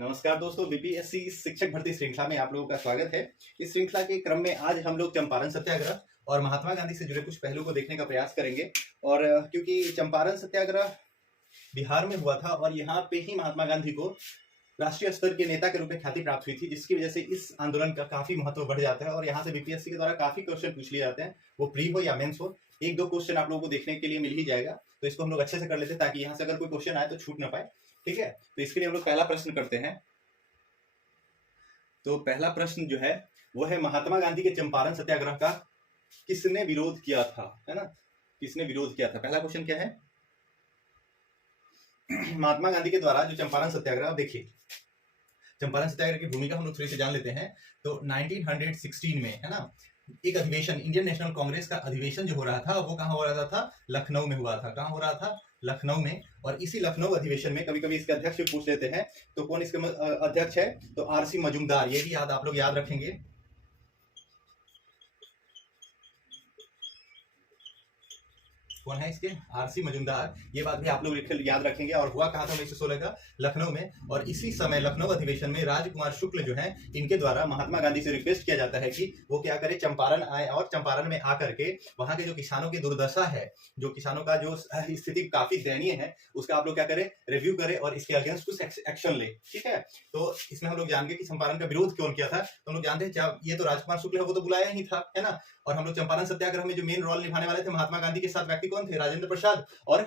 नमस्कार दोस्तों, बीपीएससी शिक्षक भर्ती श्रृंखला में आप लोगों का स्वागत है। इस श्रृंखला के क्रम में आज हम लोग चंपारण सत्याग्रह और महात्मा गांधी से जुड़े कुछ पहलू को देखने का प्रयास करेंगे। और क्योंकि चंपारण सत्याग्रह बिहार में हुआ था और यहाँ पे ही महात्मा गांधी को राष्ट्रीय स्तर के नेता के रूप में ख्याति प्राप्त हुई थी, जिसकी वजह से इस आंदोलन का काफी महत्व बढ़ जाता है और यहाँ से बीपीएससी के द्वारा काफी क्वेश्चन पूछ लिए जाते हैं, वो प्री हो या मेंस हो। एक दो क्वेश्चन आप लोगों को देखने के लिए मिल ही जाएगा, तो इसको हम लोग अच्छे से कर लेते हैं ताकि यहाँ से अगर कोई क्वेश्चन आए तो छूट ना पाए। ठीक है, तो इसके लिए हम लोग पहला प्रश्न करते हैं। तो पहला प्रश्न जो है वो है, महात्मा गांधी के चंपारण सत्याग्रह का किसने विरोध किया था, है ना? किसने विरोध किया था? पहला क्वेश्चन क्या है? महात्मा गांधी के द्वारा जो चंपारण सत्याग्रह, देखिए चंपारण सत्याग्रह की भूमिका हम लोग थोड़ी सी जान लेते हैं। तो 1916 में, है ना, एक अधिवेशन, इंडियन नेशनल कांग्रेस का अधिवेशन जो हो रहा था वो कहाँ हो रहा था? लखनऊ में हुआ था। कहाँ हो रहा था? लखनऊ में। और इसी लखनऊ अधिवेशन में कभी कभी इसके अध्यक्ष भी पूछ लेते हैं, तो कौन इसके अध्यक्ष है? तो आरसी मजूमदार। ये भी आप लोग याद रखेंगे। कौन है इसके? आरसी मजूमदार। ये बात भी आप लोग याद रखेंगे। और हुआ कहा था 1916 का? लखनऊ में। और इसी समय लखनऊ अधिवेशन में राजकुमार शुक्ल जो है, इनके द्वारा महात्मा गांधी से रिक्वेस्ट किया जाता है कि वो क्या करे, चंपारण आए और चंपारण में आकर के वहां के जो किसानों की दुर्दशा है, जो किसानों का जो स्थिति काफी दयनीय है, उसका आप लोग क्या करें, रिव्यू करें और इसके अगेंस्ट कुछ एक्शन ले। ठीक है, तो इसमें हम लोग जान गए कि चंपारण का विरोध क्यों किया था। तो हम लोग जानते हैं, ये तो राजकुमार शुक्ल है, वो तो बुलाया ही था, है ना। और हम लोग चंपारण सत्याग्रह में जो मेन रोल निभाने वाले थे महात्मा गांधी के साथ व्यक्ति कौन थे? राजेंद्र प्रसाद और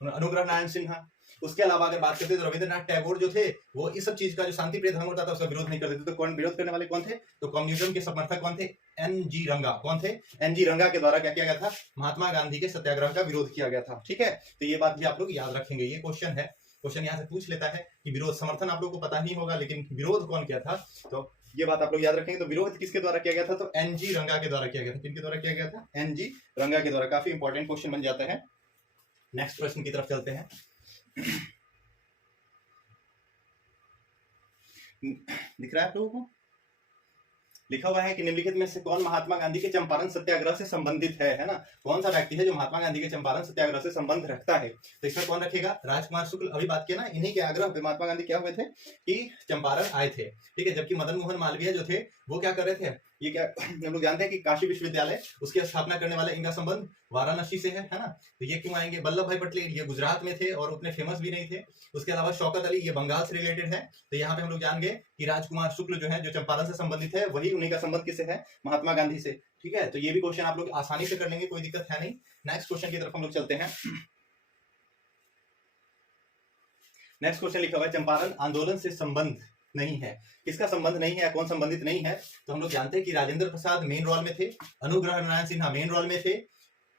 अनुग्रह नारायण सिन्हा। उसके अलावा अगर बात करते तो रविंद्रनाथ टैगोर जो थे, वो इस सब चीज का जो शांति प्रिय धर्म होता था उसका विरोध नहीं करते थे। तो कौन विरोध करने वाले कौन थे? तो कम्युनिज्म के समर्थक कौन थे? एन.जी. रंगा। कौन थे? एन.जी. रंगा के द्वारा क्या किया गया था? महात्मा गांधी के सत्याग्रह का विरोध किया गया था। ठीक है, तो ये बात भी आप लोग याद रखेंगे। ये क्वेश्चन है, क्वेश्चन यहाँ से पूछ लेता है कि विरोध, समर्थन आप लोग को पता नहीं होगा, लेकिन विरोध कौन किया था, तो ये बात आप लोग याद रखेंगे। तो विरोध किसके द्वारा किया गया था? तो एन.जी. रंगा के द्वारा किया गया था। किनके द्वारा किया गया था? एन.जी. रंगा के द्वारा। काफी इंपॉर्टेंट क्वेश्चन बन जाता है। नेक्स्ट प्रश्न की तरफ चलते हैं। दिख रहा है आप लोगों को? लिखा हुआ है कि निम्नलिखित में से कौन महात्मा गांधी के चंपारण सत्याग्रह से संबंधित है ना? कौन सा व्यक्ति है जो महात्मा गांधी के चंपारण सत्याग्रह से संबंध रखता है? तो इसमें कौन रखेगा? राजकुमार शुक्ल। अभी बात किया ना, इन्हीं के आग्रह पे महात्मा गांधी क्या हुए थे कि चंपारण आए थे। ठीक है, जबकि मदन मोहन मालवीय जो थे वो क्या कर रहे थे? ये क्या हम लोग जानते हैं कि काशी विश्वविद्यालय, उसकी स्थापना करने वाले, इनका संबंध वाराणसी से है ना। तो ये क्यों आएंगे? वल्लभ भाई पटेल ये गुजरात में थे और उतने फेमस भी नहीं थे। उसके अलावा शौकत अली, ये बंगाल से रिलेटेड है। तो यहाँ पे हम लोग जान गए कि राजकुमार शुक्ल जो है, जो चंपारण से संबंधित है, वही उन्हीं का संबंध किससे है? महात्मा गांधी से। ठीक है, तो ये भी क्वेश्चन आप लोग आसानी से कर लेंगे, कोई दिक्कत है नहीं। नेक्स्ट क्वेश्चन की तरफ हम लोग चलते हैं। नेक्स्ट क्वेश्चन लिखा हुआ है, चंपारण आंदोलन से संबंध नहीं है। किसका संबंध नहीं है? कौन संबंधित नहीं है? तो हम लोग जानते हैं कि राजेंद्र प्रसाद मेन रोल में थे, अनुग्रह नारायण सिन्हा मेन रोल में थे,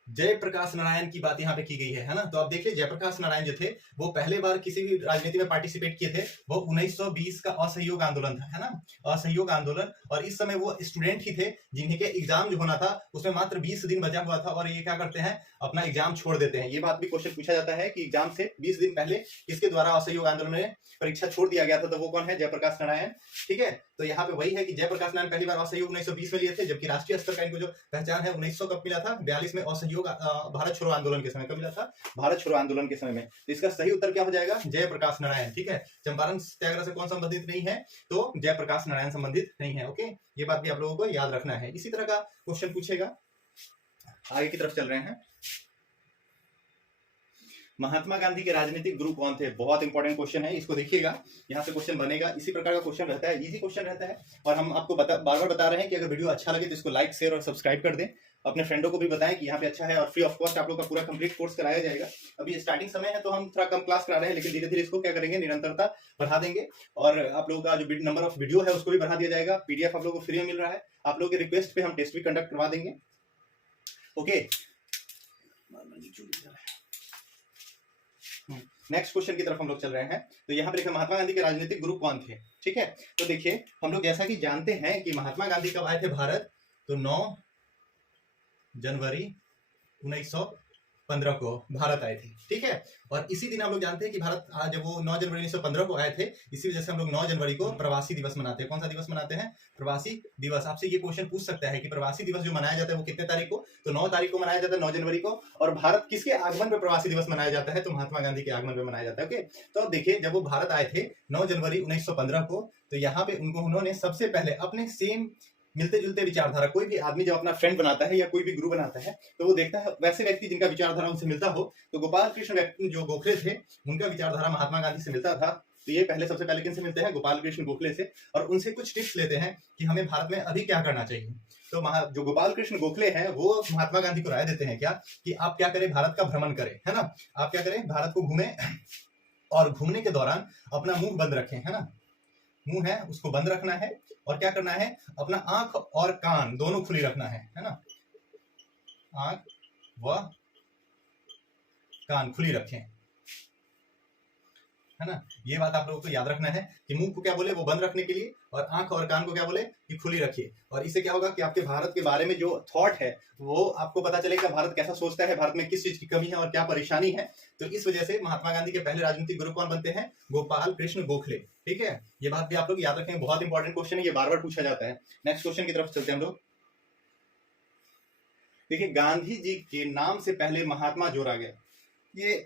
जयप्रकाश नारायण की बात यहाँ पे की गई है ना। तो आप देखिए, जयप्रकाश नारायण जो थे वो पहले बार किसी भी राजनीति में पार्टिसिपेट किए थे, वो 1920 का असहयोग आंदोलन था, है ना, असहयोग आंदोलन। और इस समय वो स्टूडेंट ही थे जिन्हें के एग्जाम जो होना था उसमें मात्र 20 दिन बचा हुआ था, और ये क्या करते हैं, अपना एग्जाम छोड़ देते हैं। ये बात भी क्वेश्चन पूछा जाता है कि एग्जाम से 20 दिन पहले किसके द्वारा असहयोग आंदोलन में परीक्षा छोड़ दिया गया था, तो वो कौन है? जयप्रकाश नारायण। ठीक है, तो यहाँ पे वही है कि जयप्रकाश नारायण पहली बार असहयोग 1920 में लिए थे, जबकि राष्ट्रीय स्तर का इनको जो पहचान है 1900 कब मिला था? 42 में असहयोग भारत छोड़ो आंदोलन के समय। कब मिला था? भारत छोड़ो आंदोलन के समय में। तो इसका सही उत्तर क्या हो जाएगा? जयप्रकाश नारायण। ठीक है, चंपारण सत्याग्रह से कौन संबंधित नहीं है? तो जयप्रकाश नारायण संबंधित नहीं है। ओके, ये बात भी आप लोगों को याद रखना है। इसी तरह का क्वेश्चन पूछेगा। आगे की तरफ चल रहे हैं। महात्मा गांधी के राजनीतिक गुरु कौन थे? बहुत इंपॉर्टेंट क्वेश्चन है, इसको देखिएगा, यहाँ से क्वेश्चन बनेगा। इसी प्रकार का क्वेश्चन रहता है, इजी क्वेश्चन रहता है। और हम आपको बार बार बता रहे हैं कि अगर वीडियो अच्छा लगे तो इसको लाइक, शेयर और सब्सक्राइब कर दें। अपने फ्रेंडों को भी बताएं कि यहाँ पे अच्छा है, और फ्री ऑफ कॉस्ट आप लोग का पूरा कंप्लीट कोर्स कराया जाएगा। अभी स्टार्टिंग समय है तो हम थोड़ा कम क्लास करा रहे हैं, लेकिन धीरे धीरे इसको क्या करेंगे, निरंतरता बढ़ा देंगे। और आप लोगों का जो नंबर ऑफ वीडियो है उसको भी बढ़ा दिया जाएगा। पीडीएफ आप लोगों को फ्री में मिल रहा है। आप लोगों के रिक्वेस्ट पे हम टेस्ट भी कंडक्ट करवा देंगे। ओके, नेक्स्ट क्वेश्चन की तरफ हम लोग चल रहे हैं। तो यहाँ पर देखिए, महात्मा गांधी के राजनीतिक गुरु कौन थे? ठीक है, तो देखिए हम लोग जैसा कि जानते हैं कि महात्मा गांधी कब आए थे भारत? तो 9 जनवरी 1925 1915 को भारत आए थे, ठीक है। और इसी दिन हम लोग जानते हैं कि भारत जब वो 9 जनवरी 1915 को आए थे, इसी वजह से हम लोग 9 जनवरी को प्रवासी दिवस मनाते हैं। कौन सा दिवस मनाते हैं? प्रवासी दिवस। आपसे ये क्वेश्चन पूछ सकता है कि प्रवासी दिवस जो मनाया जाता है वो कितने तारीख को? तो 9 तारीख को मनाया जाता है, 9 जनवरी को। और भारत किसके आगमन पर प्रवासी दिवस मनाया जाता है? तो महात्मा गांधी के आगमन पर मनाया जाता है। ओके, तो अब देखिए, जब वो भारत आए थे 9 जनवरी 1915 को, तो यहाँ पे उन्होंने सबसे पहले अपने सेम मिलते जुलते विचारधारा, कोई भी आदमी जब अपना फ्रेंड बनाता है या कोई भी ग्रुप बनाता है तो वो देखता है वैसे व्यक्ति जिनका विचारधारा उनसे मिलता हो। तो गोपाल कृष्ण जो गोखले थे, उनका विचारधारा महात्मा गांधी से मिलता था। तो ये सबसे पहले किन से मिलते हैं? गोपाल कृष्ण गोखले से। और उनसे कुछ टिप्स लेते हैं कि हमें भारत में अभी क्या करना चाहिए। तो जो गोपाल कृष्ण गोखले हैं वो महात्मा गांधी को राय देते हैं क्या कि आप क्या करें, भारत का भ्रमण करें, है ना। आप क्या करें, भारत को घूमें और घूमने के दौरान अपना मुंह बंद रखें, है ना। मुंह है उसको बंद रखना है और क्या करना है, अपना आंख और कान दोनों खुली रखना है ना। आंख व कान खुली रखें, है ना। ये बात आप लोगों को याद रखना है कि मुंह को क्या बोले, वो बंद रखने के लिए, और आंख और कान को क्या बोले कि खुली रखिए। और इससे क्या होगा कि आपके भारत के बारे में जो थॉट है वो आपको पता चलेगा, भारत कैसा सोचता है, भारत में किस चीज की कमी है और क्या परेशानी है। तो इस वजह से महात्मा गांधी के पहले राजनीतिक गुरु कौन बनते हैं? गोपाल कृष्ण गोखले, ठीक है। ये बात भी आप लोग याद रखेंगे, बहुत इंपॉर्टेंट क्वेश्चन है, ये बार बार पूछा जाता है। नेक्स्ट क्वेश्चन की तरफ चलते हैं हम लोग। देखिए, गांधी जी के नाम से पहले महात्मा जोड़ा गया, ये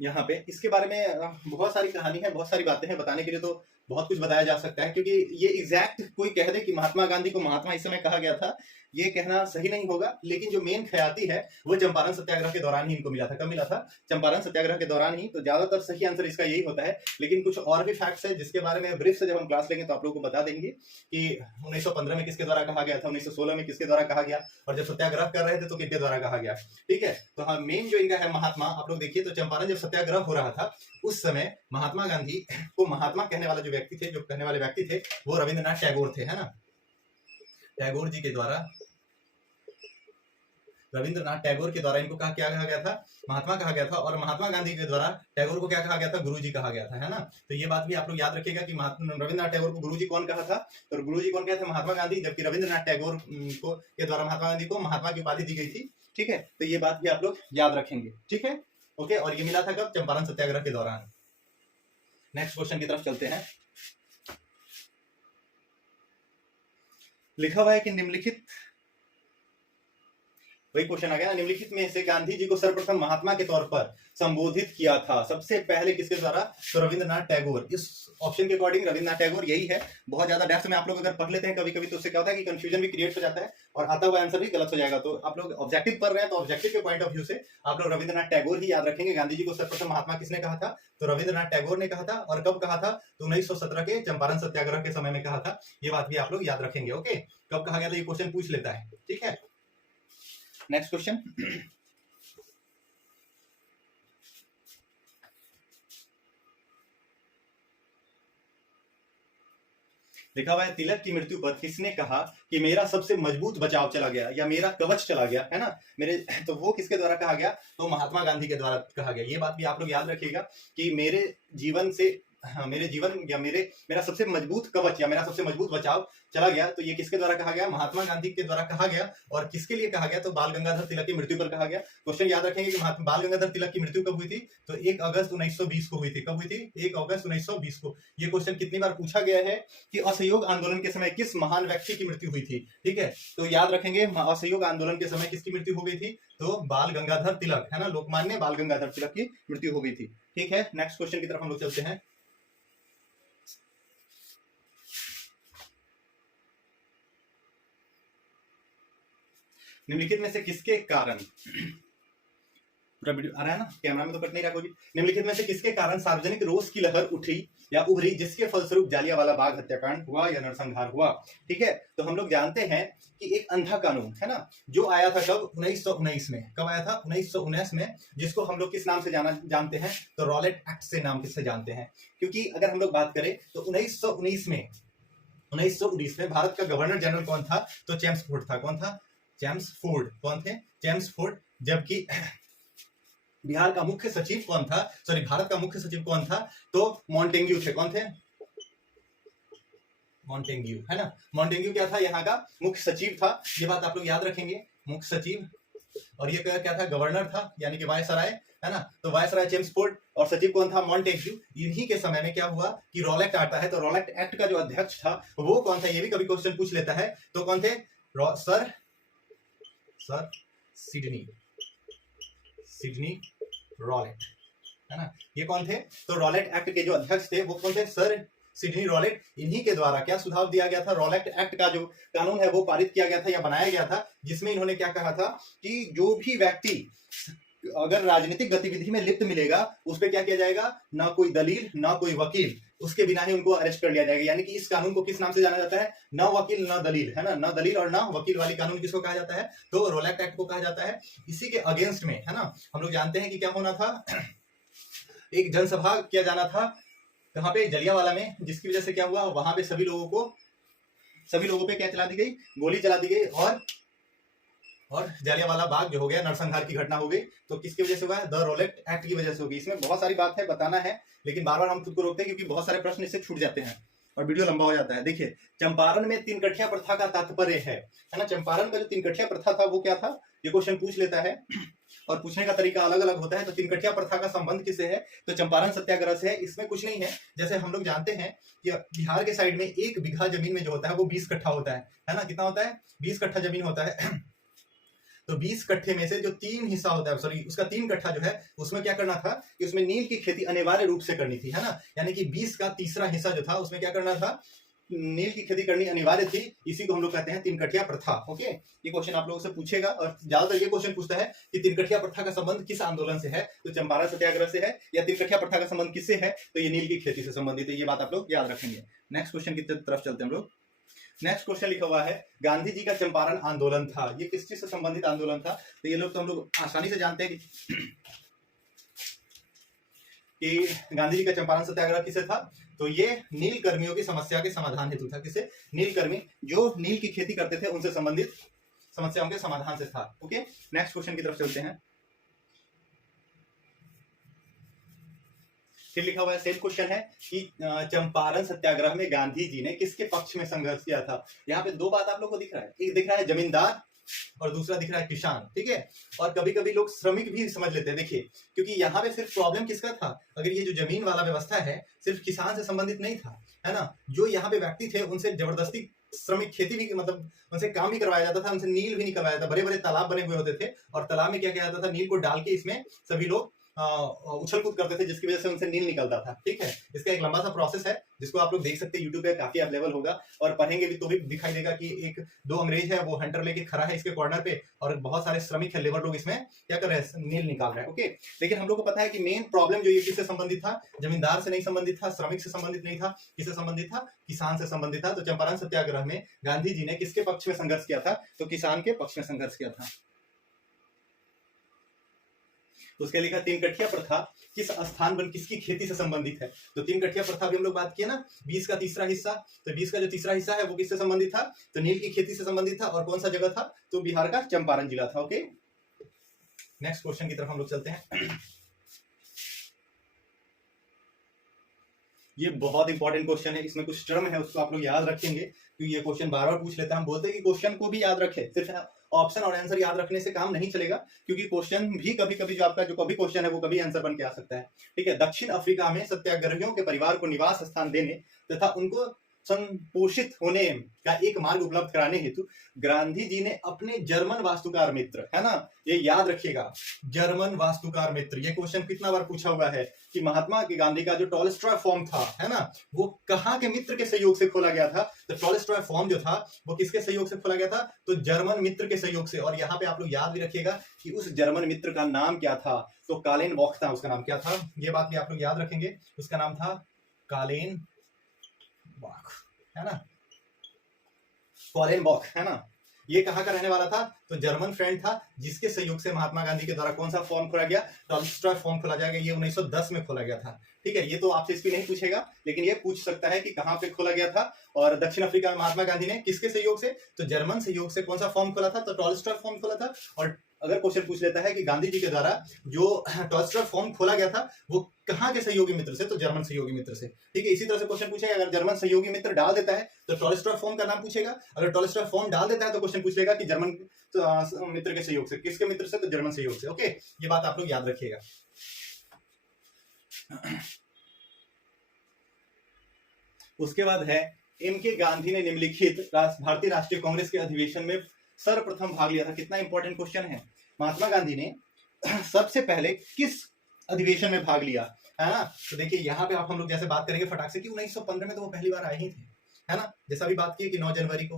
यहाँ पे इसके बारे में बहुत सारी कहानी है, बहुत सारी बातें हैं, बताने के लिए तो बहुत कुछ बताया जा सकता है, क्योंकि ये एग्जैक्ट कोई कह दे कि महात्मा गांधी को महात्मा इस समय कहा गया था, ये कहना सही नहीं होगा। लेकिन जो मेन ख्याति है वो चंपारण सत्याग्रह के दौरान ही इनको मिला था। कब मिला था? चंपारण सत्याग्रह के दौरान ही। तो ज्यादातर सही आंसर इसका यही होता है, लेकिन कुछ और भी फैक्ट्स है जिसके बारे में ब्रीफ से जब हम क्लास लेंगे तो आप लोगों को बता देंगे कि 1915 में किसके द्वारा कहा गया था, 1916 में किसके द्वारा कहा गया, और जब सत्याग्रह कर रहे थे तो किसके द्वारा कहा गया, ठीक है। तो हाँ, मेन जो इनका है महात्मा, आप लोग देखिए, तो चंपारण जब सत्याग्रह हो रहा था उस समय महात्मा गांधी को महात्मा कहने वाला जो व्यक्ति थे, जो कहने वाले व्यक्ति थे, वो रविंद्रनाथ टैगोर थे, है ना। टैगोर जी के द्वारा, रविंद्रनाथ टैगोर के द्वारा इनको क्या कहा गया था? महात्मा कहा गया था। और महात्मा गांधी के द्वारा टैगोर को क्या कहा गया था? गुरुजी कहा गया था, है ना। तो ये बात भी आप लोग याद रखिएगा कि रविंद्रनाथ टैगोर को गुरुजी कौन कहा था? तो गुरुजी कौन कहे थे? महात्मा गांधी, जबकि रविंद्रनाथ टैगोर को के द्वारा महात्मा गांधी को महात्मा की उपाधि दी गई थी, ठीक है। तो ये बात भी आप लोग याद रखेंगे, ठीक है, ओके। और ये मिला था कब? चंपारण सत्याग्रह के दौरान। नेक्स्ट क्वेश्चन की तरफ चलते हैं। लिखा हुआ है कि निम्नलिखित, वही क्वेश्चन आ गया, निम्नलिखित में से गांधी जी को सर्वप्रथम महात्मा के तौर पर संबोधित किया था सबसे पहले किसके द्वारा? तो रविंद्रनाथ टैगोर। इस ऑप्शन के अकॉर्डिंग रविंद्रनाथ टैगोर यही है। बहुत ज्यादा डेप्थ में आप लोग अगर पढ़ लेते हैं कभी कभी तो उससे क्या होता है कि कंफ्यूजन भी क्रिएट हो जाता है और आता हुआ आंसर भी गलत हो जाएगा। तो आप लोग ऑब्जेक्टिव पढ़ रहे हैं तो ऑब्जेक्टिव के पॉइंट ऑफ व्यू से आप लोग रविंद्रनाथ टैगोर ही याद रखेंगे। गांधी जी को सर्वप्रथम महात्मा किसने कहा था? तो रविंद्रनाथ टैगोर ने कहा था। और कब कहा था? तो 1917 के चंपारण सत्याग्रह के समय में कहा था। ये बात भी आप लोग याद रखेंगे, ओके। कब कहा गया था ये क्वेश्चन पूछ लेता है, ठीक है। Next question. लिखा हुआ है, तिलक की मृत्यु पर किसने कहा कि मेरा सबसे मजबूत बचाव चला गया या मेरा कवच चला गया, है ना, मेरे। तो वो किसके द्वारा कहा गया? तो महात्मा गांधी के द्वारा कहा गया। ये बात भी आप लोग याद रखिएगा कि मेरे जीवन से, हाँ, मेरे जीवन या मेरा सबसे मजबूत कवच या मेरा सबसे मजबूत बचाव चला गया। तो ये किसके द्वारा कहा गया? महात्मा गांधी के द्वारा कहा गया। और किसके लिए कहा गया? तो बाल गंगाधर तिलक की मृत्यु पर कहा गया। क्वेश्चन याद रखेंगे कि बाल गंगाधर तिलक की मृत्यु कब हुई थी? तो 1 अगस्त 1920 को हुई थी। कब हुई थी? 1 अगस्त 1920 को। ये क्वेश्चन कितनी बार पूछा गया है कि असहयोग आंदोलन के समय किस महान व्यक्ति की मृत्यु हुई थी, ठीक है। तो याद रखेंगे, असहयोग आंदोलन के समय किसकी मृत्यु हो गई थी? तो बाल गंगाधर तिलक, है ना, लोकमान्य बाल गंगाधर तिलक की मृत्यु हो गई थी, ठीक है। नेक्स्ट क्वेश्चन की तरफ हम लोग चलते हैं। निम्नलिखित में से किसके कारण, पूरा वीडियो आ रहा है ना, कैमरा में तो कट नहीं रहा कोई भी। निम्नलिखित में से किसके कारण सार्वजनिक रोष की लहर उठी या उभरी जिसके फलस्वरूप जालियांवाला बाग हत्याकांड हुआ या नरसंहार हुआ, ठीक है। तो हम लोग जानते हैं कि एक अंधा कानून, है ना, जो आया था कब? 1919 में। कब आया था? 1919 में, जिसको हम लोग किस नाम से जानते हैं? तो रॉलेट एक्ट से नाम किससे जानते हैं? क्योंकि अगर हम लोग बात करें तो 1919 में भारत का गवर्नर जनरल कौन था? तो चेम्सफोर्ड था। कौन था? चेम्सफोर्ड। कौन थे? चेम्सफोर्ड। जबकि बिहार का मुख्य सचिव कौन था? सॉरी, भारत का मुख्य सचिव कौन था? तो मॉन्टेग्यू थे। कौन थे? मॉन्टेग्यू, है ना। मॉन्टेग्यू क्या था, यहाँ का मुख्य सचिव था, ये बात आप लोग याद रखेंगे, मुख्य सचिव। और ये क्या था, गवर्नर था, यानी कि वायसराय, है ना। तो वायसराय चेम्सफोर्ड और सचिव कौन था, मॉन्टेग्यू। इन्हीं के समय में क्या हुआ कि रॉल एक्ट आता है, तो रॉल एक्ट का जो अध्यक्ष था वो कौन था, ये भी कभी क्वेश्चन पूछ लेता है। तो कौन थे, सर सिडनी रॉलेट, है ना। ये कौन थे, तो रॉलेट एक्ट के जो अध्यक्ष थे वो कौन थे, सर सिडनी रॉलेट। इन्हीं के द्वारा क्या सुझाव दिया गया था, रॉलेट एक्ट का जो कानून है वो पारित किया गया था या बनाया गया था, जिसमें इन्होंने क्या कहा था कि जो भी व्यक्ति अगर राजनीतिक गतिविधि में लिप्त मिलेगा उस पर क्या किया जाएगा, ना कोई दलील ना कोई वकील, उसके बिना ही उनको अरेस्ट कर लिया जाएगा। यानी कि इस कानून को किस नाम से जाना जाता है, ना वकील ना दलील, है ना। ना दलील और ना वकील वाली कानून किसको कहा जाता है, तो रॉलेट एक्ट को कहा जाता है। इसी के अगेंस्ट में, है ना, हम लोग जानते हैं कि क्या होना था, एक जनसभा किया जाना था, कहाँ पे, जलियांवाला में, जिसकी वजह से क्या हुआ, वहां पे सभी लोगों पे क्या चला दी गई, गोली चला दी गई, और जलियांवाला बाग जो हो गया, नरसंहार की घटना हो गई। तो किसकी वजह से हुआ है, द रॉलेट एक्ट की वजह से होगी। इसमें बहुत सारी बात है, बताना है, लेकिन बार बार हम खुद को रोकते हैं क्योंकि बहुत सारे प्रश्न इससे छूट जाते हैं और वीडियो लंबा हो जाता है। देखिए, चंपारण में तीन कठिया प्रथा का तात्पर्य है ना। चंपारण का जो तीन कठिया प्रथा था वो क्या था, ये क्वेश्चन पूछ लेता है और पूछने का तरीका अलग अलग होता है। तो तीन कठिया प्रथा का संबंध किससे है, तो चंपारण सत्याग्रह से है। इसमें कुछ नहीं है, जैसे हम लोग जानते हैं कि बिहार के साइड में 1 बीघा जमीन में जो होता है वो 20 कट्ठा होता है ना। कितना होता है, 20 कट्ठा जमीन होता है। तो 20 कट्ठे में से जो 3 हिस्सा होता है, सॉरी उसका 3 कट्ठा जो है, उसमें क्या करना था कि उसमें नील की खेती अनिवार्य रूप से करनी थी, है ना। यानी कि 20 का तीसरा हिस्सा जो था उसमें क्या करना था, नील की खेती करनी अनिवार्य थी। इसी को हम लोग कहते हैं तीन कठिया प्रथा। ओके, ये क्वेश्चन आप लोगों से पूछेगा और ज्यादातर ये क्वेश्चन पूछता है कि तीन कठिया प्रथा का संबंध किस आंदोलन से है, तो चंपारण सत्याग्रह से है। या तीन कठिया प्रथा का संबंध किससे है, तो ये नील की खेती से संबंधित है। ये बात आप लोग याद रखेंगे। नेक्स्ट क्वेश्चन की तरफ चलते हैं हम लोग। नेक्स्ट क्वेश्चन लिखा हुआ है, गांधी जी का चंपारण आंदोलन था, ये किस चीज से संबंधित आंदोलन था, तो ये लोग तो हम लोग आसानी से जानते हैं कि गांधी जी का चंपारण सत्याग्रह किसे था, तो ये नील कर्मियों की समस्या के समाधान हेतु था। किसे, नील कर्मी जो नील की खेती करते थे उनसे संबंधित समस्याओं के समाधान से था। ओके, नेक्स्ट क्वेश्चन की तरफ चलते हैं। फिर लिखा हुआ है, सेम क्वेश्चन है कि चंपारण सत्याग्रह में गांधी जी ने किसके पक्ष में संघर्ष किया था। यहाँ पे दो बात आप लोग को दिख रहा है, एक दिख रहा है जमींदार और दूसरा दिख रहा है किसान, ठीक है। और कभी कभी लोग श्रमिक भी समझ लेते हैं, देखिए, क्योंकि यहाँ पे सिर्फ प्रॉब्लम किसका था, अगर ये जो जमीन वाला व्यवस्था है सिर्फ किसान से संबंधित नहीं था, है ना। जो यहाँ पे व्यक्ति थे उनसे जबरदस्ती श्रमिक खेती भी, मतलब उनसे काम भी करवाया जाता था, उनसे नील भी नहीं करवाया जाता। बड़े बड़े तालाब बने हुए होते थे और तालाब में क्या किया जाता था, नील को डाल के इसमें सभी लोग उछल कूद करते थे, जिसकी वजह से उनसे नील निकलता था, ठीक है। इसका एक लंबा सा प्रोसेस है जिसको आप लोग देख सकते हैं, यूट्यूब पे काफी अवेलेबल होगा और पढ़ेंगे भी तो भी दिखाई देगा कि एक दो अंग्रेज है, वो हंटर लेके खड़ा है इसके कॉर्नर पे और बहुत सारे श्रमिक है, लेबर लोग इसमें क्या कर रहे हैं, नील निकाल रहे हैं। ओके, लेकिन हम लोग को पता है कि मेन प्रॉब्लम जो ये किससे संबंधित था, जमींदार से नहीं संबंधित था, श्रमिक से संबंधित नहीं था, किससे संबंधित था, किसान से संबंधित था। तो चंपारण सत्याग्रह में गांधी जी ने किसके पक्ष में संघर्ष किया था, तो किसान के पक्ष में संघर्ष किया था। तो उसके लिखा, तीन कठिया प्रथा किस स्थान पर किसकी खेती से संबंधित है, तो तीन कठिया प्रथा भी हम लोग बात किए ना, 20 का तीसरा हिस्सा, तो 20 का जो तीसरा हिस्सा है वो किससे संबंधित था, तो नील की खेती से संबंधित था। और कौन सा जगह था, तो बिहार का चंपारण जिला था। ओके, नेक्स्ट क्वेश्चन की तरफ हम लोग चलते हैं। ये बहुत इंपॉर्टेंट क्वेश्चन है, इसमें कुछ टर्म है उसको आप लोग याद रखेंगे क्योंकि ये क्वेश्चन बार बार पूछ लेता है। हम बोलते हैं कि क्वेश्चन को भी याद रखें, सिर्फ ऑप्शन और आंसर याद रखने से काम नहीं चलेगा, क्योंकि क्वेश्चन भी कभी कभी जो आपका जो कभी क्वेश्चन है वो कभी आंसर बन के आ सकता है, ठीक है। दक्षिण अफ्रीका में सत्याग्रहियों के परिवार को निवास स्थान देने तथा उनको संपोषित होने का एक मार्ग उपलब्ध कराने हेतु गांधी जी ने अपने जर्मन वास्तुकार मित्र, है ना, ये याद रखिएगा, जर्मन वास्तुकार मित्र, ये क्वेश्चन कितना बार पूछा हुआ है कि महात्मा गांधी का जो टॉलस्टॉय फॉर्म था, है ना, वो कहाँ के मित्र के सहयोग से खोला गया था, तो टॉलस्टॉय फॉर्म जो था वो किसके सहयोग से खोला गया था, तो जर्मन मित्र के सहयोग से। और यहाँ पे आप लोग याद भी रखिएगा कि उस जर्मन मित्र का नाम क्या था, तो कालेन वॉक था, उसका नाम क्या था, ये बात भी आप लोग याद रखेंगे, उसका नाम था कालेन बॉक, है ना, कॉलेन बॉक, है ना। ये कहाँ का रहने वाला था, तो जर्मन फ्रेंड था, जिसके सहयोग से महात्मा गांधी के द्वारा कौन सा फॉर्म खोला गया, टॉलस्टॉय फॉर्म खोला जाएगा। ये 1910 में खोला गया था, ठीक है। ये तो आपसे इसकी नहीं पूछेगा, लेकिन ये पूछ सकता है कि कहाँ पे खोला गया था। और दक्षिण अफ्रीका में महात्मा गांधी ने किसके सहयोग से, तो जर्मन सहयोग से कौन सा फॉर्म खोला था, तो टॉलस्टॉय फॉर्म खोला था। और अगर क्वेश्चन पूछ लेता है कि गांधी जी के द्वारा जो टॉलस्टॉय फॉर्म खोला गया था वो कहाँ के सहयोगी मित्र से, तो जर्मन सहयोगी मित्र से। ठीक है, इसी तरह से क्वेश्चन पूछेगा, अगर जर्मन सहयोगी मित्र डाल देता है तो टॉलस्टॉय फॉर्म का नाम पूछेगा, अगर टॉलस्टॉय फॉर्म डाल देता है तो क्वेश्चन पूछेगा कि जर्मन मित्र के सहयोग से, किसके मित्र से, तो जर्मन सहयोग से। ओके, ये बात आप लोग याद रखिएगा। उसके बाद है एम के गांधी ने निम्नलिखित भारतीय राष्ट्रीय कांग्रेस के अधिवेशन में सर्वप्रथम भाग लिया था। कितना इंपॉर्टेंट क्वेश्चन है। महात्मा गांधी ने सबसे पहले किस अधिवेशन में भाग लिया, है ना। तो देखिए यहाँ पे आप हम लोग जैसे बात करेंगे फटाक से कि 1915 में तो वो पहली बार आए ही थे, है ना। जैसा भी बात की कि 9 जनवरी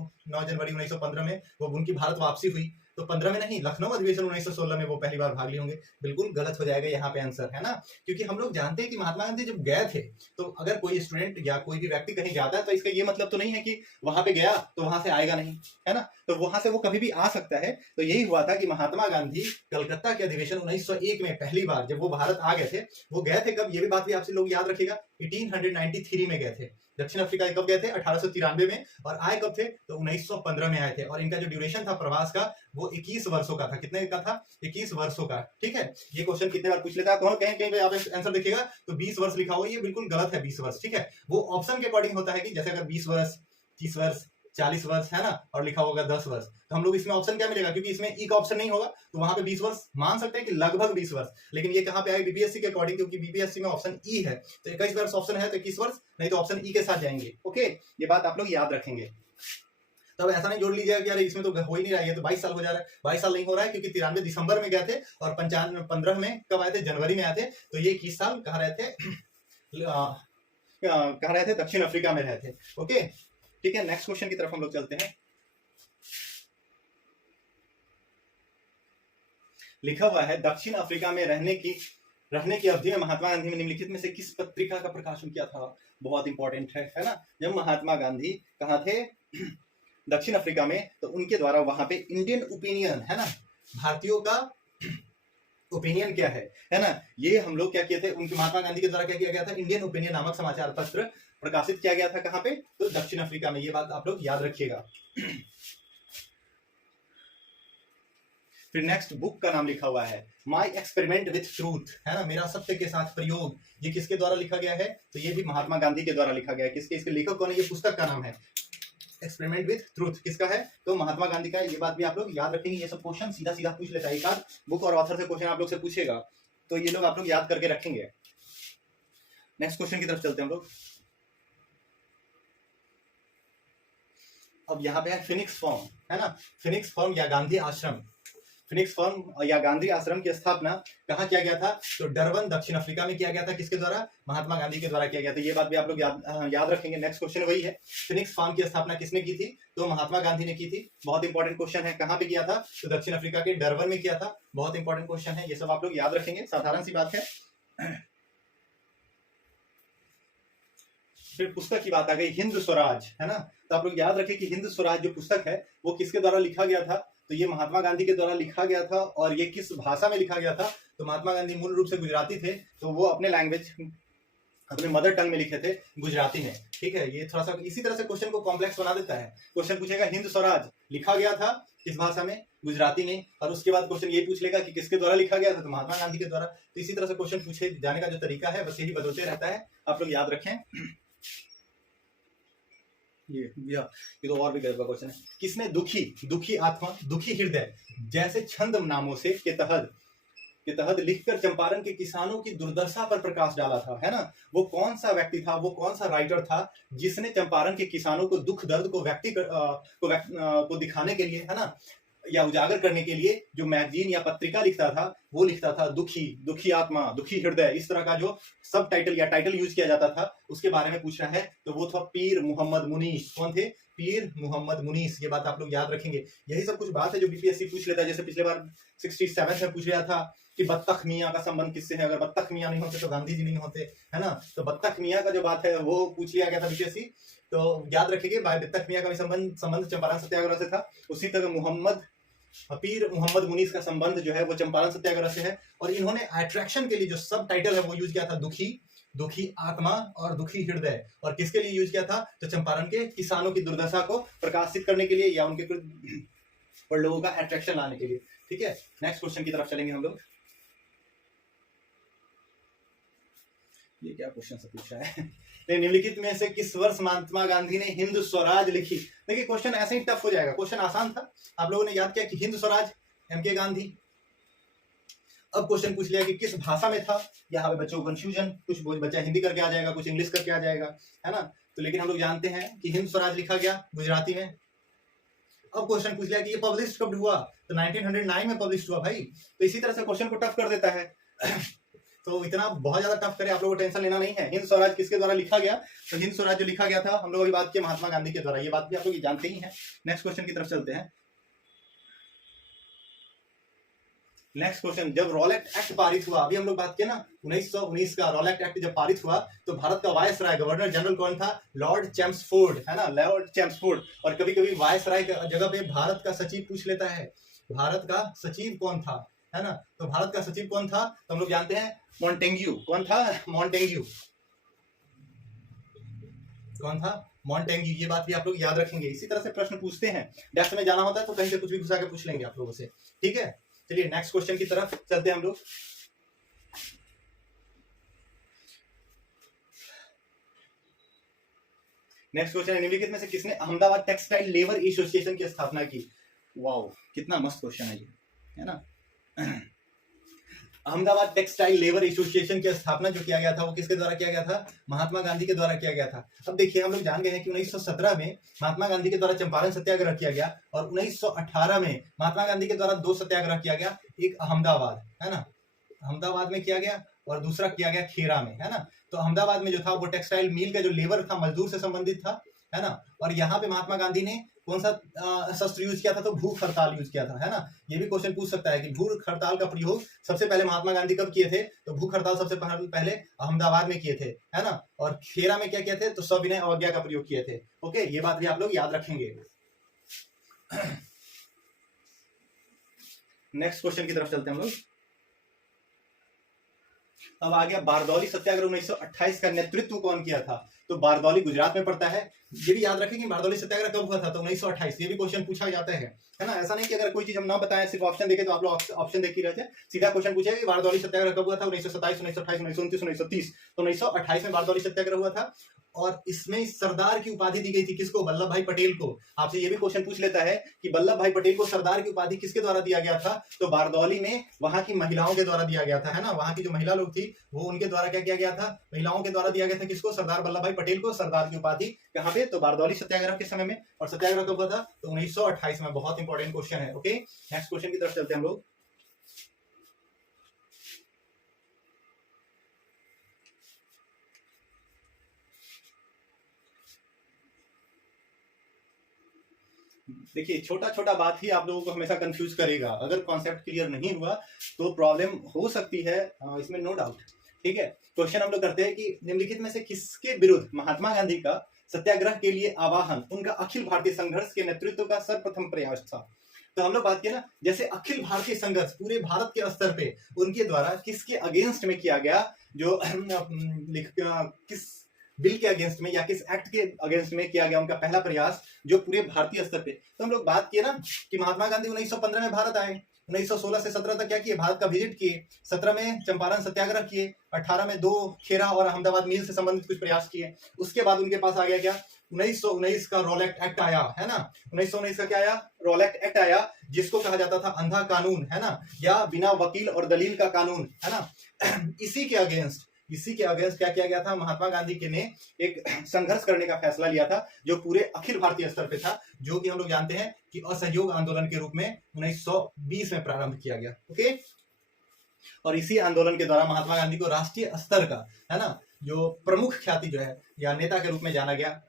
1915 में वो उनकी भारत वापसी हुई, तो 15 में नहीं, लखनऊ अधिवेशन 1916 में वो पहली बार भाग लिए होंगे। बिल्कुल गलत हो जाएगा यहाँ पे आंसर, है ना, क्योंकि हम लोग जानते हैं कि महात्मा गांधी जब गए थे, तो अगर कोई स्टूडेंट या कोई भी व्यक्ति कहीं जाता है तो इसका ये मतलब तो नहीं है कि वहां पे गया तो वहां से आएगा नहीं, है ना। तो वहां से वो कभी भी आ सकता है। तो यही हुआ था कि महात्मा गांधी कलकत्ता के अधिवेशन 1901 में पहली बार जब वो भारत आ गए थे, वो गए थे कब, ये भी बात भी आपसे लोग याद रखिएगा, 1893 में गए थे। दक्षिण अफ्रीका कब गए थे, 1893 में, और आए कब थे, तो 1915 में आए थे। और इनका जो ड्यूरेशन था प्रवास का वो 21 वर्षों का था। कितने का था, 21 वर्षों का। ठीक है, ये क्वेश्चन कितने बार पूछ लेता है, कहीं कहीं पे आप आंसर देखिएगा तो 20 वर्ष लिखा हुआ, ये बिल्कुल गलत है 20 वर्ष। ठीक है, वो ऑप्शन के अकॉर्डिंग होता है कि जैसे अगर 20 वर्ष, 30 वर्ष, 40 वर्ष, है ना, और लिखा होगा 10 वर्ष, तो हम लोग इसमें ऑप्शन क्या मिलेगा, क्योंकि इसमें ई का ऑप्शन नहीं होगा, तो वहां पे 20 वर्ष मान सकते हैं कि लगभग 20 वर्ष। लेकिन ये कहां पे आएगा, बीपीएससी के अकॉर्डिंग, क्योंकि बीपीएससी में ऑप्शन ई है, तो 21 वर्ष ऑप्शन है तो 21 वर्ष, नहीं तो ऑप्शन ई के साथ जाएंगे। ओके, ये बात आप लोग याद रखेंगे। तब ऐसा नहीं जोड़ लीजिएगा कि यार इसमें तो हो ही नहीं रहा है, तो 22 साल हो जा रहा है। 22 साल नहीं हो रहा है, क्योंकि 93 दिसंबर में गए थे और 15 में कब आए थे, जनवरी में आए थे। तो ये 21 साल कहाँ रहे थे, कहाँ रहे थे, दक्षिण अफ्रीका में रहे थे। ओके, ठीक है, नेक्स्ट क्वेश्चन की तरफ हम लोग चलते हैं। लिखा हुआ है दक्षिण अफ्रीका में रहने की अवधि में महात्मा गांधी ने निम्नलिखित में से किस पत्रिका का प्रकाशन किया था। बहुत इंपॉर्टेंट है ना। जब महात्मा गांधी कहाँ थे, दक्षिण अफ्रीका में, तो उनके द्वारा वहां पे इंडियन ओपिनियन, है ना, भारतीयों का ओपिनियन क्या है ना, ये हम लोग क्या किए थे, उनके महात्मा गांधी के द्वारा क्या किया गया था, इंडियन ओपिनियन नामक समाचार पत्र प्रकाशित किया गया था। कहाँ पे, तो दक्षिण अफ्रीका में। ये बात आप लोग याद रखिएगा। फिर नेक्स्ट बुक का नाम लिखा हुआ है माई एक्सपेरिमेंट विथ ट्रूथ, है ना, मेरा सत्य के साथ प्रयोग। ये किसके द्वारा लिखा गया है, तो ये भी महात्मा गांधी के द्वारा लिखा गया है। किसके, इसके लेखक कौन है, ये पुस्तक का नाम है एक्सपेरिमेंट विथ ट्रूथ, किसका है, तो महात्मा गांधी का। ये बात भी आप लोग याद रखेंगे। ये सब क्वेश्चन सीधा सीधा पूछ लेता है, एक आध बुक और ऑथर से क्वेश्चन आप लोग से पूछेगा, तो ये लोग आप लोग याद करके रखेंगे। नेक्स्ट क्वेश्चन की तरफ चलते हैं हम लोग। अब यहाँ पे है फिनिक्स फॉर्म, है ना, फिनिक्स फॉर्म या गांधी आश्रम। फिनिक्स फॉर्म या गांधी आश्रम की स्थापना कहाँ किया गया था, तो डरबन दक्षिण अफ्रीका में किया गया था। किसके द्वारा, महात्मा गांधी के द्वारा किया गया था। ये बात भी आप लोग याद रखेंगे। नेक्स्ट क्वेश्चन वही है, फिनिक्स फॉर्म की स्थापना किसने की थी, तो महात्मा गांधी ने की थी। बहुत इंपॉर्टेंट क्वेश्चन है, कहाँ पे किया था, तो दक्षिण अफ्रीका के डरबन में किया था। बहुत इंपॉर्टेंट क्वेश्चन है, ये सब आप लोग याद रखेंगे, साधारण सी बात है। फिर पुस्तक की बात आ गई, हिंद स्वराज, है ना, तो आप लोग याद रखें कि हिंद स्वराज जो पुस्तक है वो किसके द्वारा लिखा गया था, तो ये महात्मा गांधी के द्वारा लिखा गया था। और ये किस भाषा में लिखा गया था, तो महात्मा गांधी मूल रूप से गुजराती थे, तो वो अपने लैंग्वेज, अपने मदर टंग में लिखे थे, गुजराती में। ठीक है, ये थोड़ा सा इसी तरह से क्वेश्चन को कॉम्प्लेक्स बना देता है। क्वेश्चन पूछेगा हिंद स्वराज लिखा गया था किस भाषा में, गुजराती में, और उसके बाद क्वेश्चन ये पूछ लेगा कि किसके द्वारा लिखा गया था, तो महात्मा गांधी के द्वारा। तो इसी तरह से क्वेश्चन पूछे जाने का जो तरीका है बस यही बदलते रहता है, आप लोग याद रखें। ये तो और भी गजब का क्वेश्चन है। किसने दुखी आत्मा, दुखी हृदय जैसे छंद नामों से के तहत लिखकर चंपारण के किसानों की दुर्दशा पर प्रकाश डाला था, है ना। वो कौन सा व्यक्ति था, वो कौन सा राइटर था जिसने चंपारण के किसानों को दुख दर्द को दिखाने के लिए, है ना, या उजागर करने के लिए जो मैगजीन या पत्रिका लिखता था, वो लिखता था दुखी आत्मा, दुखी हृदय, इस तरह का जो सब टाइटल या टाइटल यूज किया जाता था, उसके बारे में पूछ रहा है। तो वो था पीर मोहम्मद मुनीस। कौन थे, पीर मोहम्मद मुनीस। ये बात आप लोग याद रखेंगे। यही सब कुछ बात है जो बीपीएससी पूछ लेता है। जैसे पिछले बार 67 में पूछ लिया था कि बत्तख मियाँ का संबंध किससे है, अगर बत्तख मियाँ नहीं होते तो गांधी जी नहीं होते, है ना। तो बत्तख मियाँ का जो बात है वो पूछ लिया गया था बीपीएससी, तो याद रखेंगे बत्तख मियाँ का भी संबंध चंपारण सत्याग्रह से था। उसी तरह पीर मोहम्मद मुनीस का संबंध जो है वो चंपारण सत्याग्रह से है। और इन्होंने अट्रैक्शन के लिए जो सब टाइटल है वो यूज किया था दुखी आत्मा और दुखी हृदय। और किसके लिए यूज किया था, तो चंपारण के किसानों की दुर्दशा को प्रकाशित करने के लिए या उनके पर लोगों का अट्रैक्शन लाने के लिए। ठीक है, नेक्स्ट क्वेश्चन की तरफ चलेंगे हम लोग। ये क्या क्वेश्चन से पूछा है निम्नलिखित में से किस वर्ष महात्मा गांधी ने हिंद स्वराज लिखी? देखिए क्वेश्चन ऐसे ही टफ हो जाएगा, क्वेश्चन आसान था, आप लोगों ने याद किया कि हिंद स्वराज एम.के. गांधी। अब क्वेश्चन पूछ लिया कि किस भाषा में था, यहाँ पे बच्चों को कंफ्यूजन, कुछ बच्चा हिंदी करके आ जाएगा, कुछ इंग्लिश करके आ जाएगा, है ना। तो लेकिन हम लोग जानते हैं कि हिंद स्वराज लिखा गया गुजराती में। अब क्वेश्चन पूछ लिया कि ये पब्लिश कब हुआ, तो 1909 में पब्लिश हुआ भाई। तो इसी तरह से क्वेश्चन को टफ कर देता है तो इतना बहुत ज्यादा टफ करे आप लोगों को टेंशन लेना नहीं है। हिंद स्वराज किसके द्वारा लिखा गया, तो हिंद स्वराज जो लिखा गया था हम लोग अभी बात किए महात्मा गांधी के द्वारा, ये बात भी आप लोग जानते ही हैं। नेक्स्ट क्वेश्चन की तरफ चलते हैं। नेक्स्ट क्वेश्चन, जब रॉलेट एक्ट पारित हुआ, अभी हम लोग बात किए ना 1919 का रॉलेट एक्ट जब पारित हुआ तो भारत का वायसराय गवर्नर जनरल कौन था, लॉर्ड चैम्सफोर्ड, है ना, लॉर्ड चैम्सफोर्ड। और कभी कभी वायसराय की जगह पे भारत का सचिव पूछ लेता है, भारत का सचिव कौन था, है ना। तो भारत का सचिव कौन था, तो हम लोग जानते हैं मॉन्टेग्यू। कौन था, मॉन्टेग्यू। कौन था, मॉन्टेग्यू। ये बात भी आप लोग याद रखेंगे। इसी तरह से प्रश्न पूछते हैं, डेप्थ में जाना होता है तो कहीं से कुछ भी घुसा के पूछ लेंगे आप लोगों से, ठीक है। चलिए नेक्स्ट क्वेश्चन की तरफ चलते हैं हम लोग। नेक्स्ट क्वेश्चन है, निम्नलिखित में से किसने अहमदाबाद टेक्सटाइल लेबर एसोसिएशन की स्थापना की? वाओ, कितना मस्त क्वेश्चन है ये, है ना। अहमदाबाद टेक्सटाइल लेबर एसोसिएशन की स्थापना जो किया गया था वो किसके द्वारा किया गया था, महात्मा गांधी के द्वारा किया गया था। अब देखिए हम लोग जान गए हैं कि 1917 में महात्मा गांधी के द्वारा चंपारण सत्याग्रह किया गया और 1918 में महात्मा गांधी के द्वारा 2 सत्याग्रह किया गया, एक अहमदाबाद, है ना, अहमदाबाद में किया गया और दूसरा किया गया खेरा में, है ना। तो अहमदाबाद में जो था वो टेक्सटाइल मिल का जो लेबर था, मजदूर से संबंधित था, है ना। और यहाँ पे महात्मा गांधी ने कौन सा शस्त्र यूज किया था, तो भूख हड़ताल यूज किया था, है ना। ये भी क्वेश्चन पूछ सकता है कि भूख हड़ताल का प्रयोग सबसे पहले महात्मा गांधी कब किए थे, तो भूख हड़ताल सबसे पहले अहमदाबाद में किए थे, है ना। और खेरा में क्या किए थे, तो सविनय अवज्ञा का प्रयोग किए थे। ओके, ये बात भी आप लोग याद रखेंगे। नेक्स्ट क्वेश्चन की तरफ चलते हैं हम लोग। अब आ गया बारदौली सत्याग्रह 1928 का नेतृत्व कौन किया था, तो बारदौली गुजरात में पड़ता है। ये भी याद रखें कि बारदौली सत्याग्रह कब हुआ था, तो 1928। ये भी क्वेश्चन पूछा जाता है ना। ऐसा नहीं कि अगर कोई चीज हम ना बताएं सिर्फ ऑप्शन देखे तो आप लोग ऑप्शन देख ही रहते हैं, सीधा क्वेश्चन पूछेगा कि बारदौली सत्याग्रह कब हुआ था, 1927, 1928, 1929, 1930। तो 1928 में बारदौली सत्याग्रह हुआ था और इसमें सरदार की उपाधि दी गई थी किसको, वल्लभ भाई पटेल को। आपसे ये भी क्वेश्चन पूछ लेता है कि वल्लभ भाई पटेल को सरदार की उपाधि किसके द्वारा दिया गया था, तो बारदौली में वहां की महिलाओं के द्वारा दिया गया था, है ना। वहां की जो महिला लोग थी वो उनके द्वारा क्या किया गया था, महिलाओं के द्वारा दिया गया था किसको, सरदार वल्लभ भाई पटेल को सरदार की उपाधि। कहां पे, तो बारदौली सत्याग्रह के समय में। और सत्याग्रह कब हुआ था, तो 1928 में। बहुत इंपॉर्टेंट क्वेश्चन है। ओके, नेक्स्ट क्वेश्चन की तरफ चलते हैं हम लोग। देखिए छोटा छोटा बात ही आप लोगों को हमेशा कंफ्यूज करेगा, अगर कॉन्सेप्ट क्लियर नहीं हुआ तो प्रॉब्लम हो सकती है इसमें, नो डाउट, ठीक है। क्वेश्चन हम लोग करते हैं कि निम्नलिखित में से किसके विरुद्ध महात्मा गांधी का सत्याग्रह के लिए आवाहन उनका अखिल भारतीय संघर्ष के नेतृत्व का सर्वप्रथम प्रयास था। तो हम लोग बात किया ना, जैसे अखिल भारतीय संघर्ष पूरे भारत के स्तर पे उनके द्वारा किसके अगेंस्ट में किया गया, जो किस बिल के अगेंस्ट में या किस एक्ट के अगेंस्ट में किया गया उनका पहला प्रयास जो पूरे भारतीय स्तर पे। तो हम लोग बात किए ना कि महात्मा गांधी 1915 में भारत आए, 1916 से 17 तक क्या किए, भारत का विजिट किए, 17 में चंपारण सत्याग्रह किए, 18 में 2 खेरा और अहमदाबाद मिल से संबंधित कुछ प्रयास किए। उसके बाद उनके पास आ गया क्या, 1919 का रॉलेट एक्ट आया, है ना। 1919 का क्या आया, रॉलेट एक्ट आया, जिसको कहा जाता था अंधा कानून, है ना, या बिना वकील और दलील का कानून, है ना। इसी के अगेंस्ट क्या किया गया था, महात्मा गांधी के ने एक संघर्ष करने का फैसला लिया था जो पूरे अखिल भारतीय स्तर पे था, जो कि हम लोग जानते हैं कि असहयोग आंदोलन के रूप में 1920 में प्रारंभ किया गया। ओके, और इसी आंदोलन के द्वारा महात्मा गांधी को राष्ट्रीय स्तर का, है ना, जो प्रमुख ख्याति जो है या नेता के रूप में जाना गया।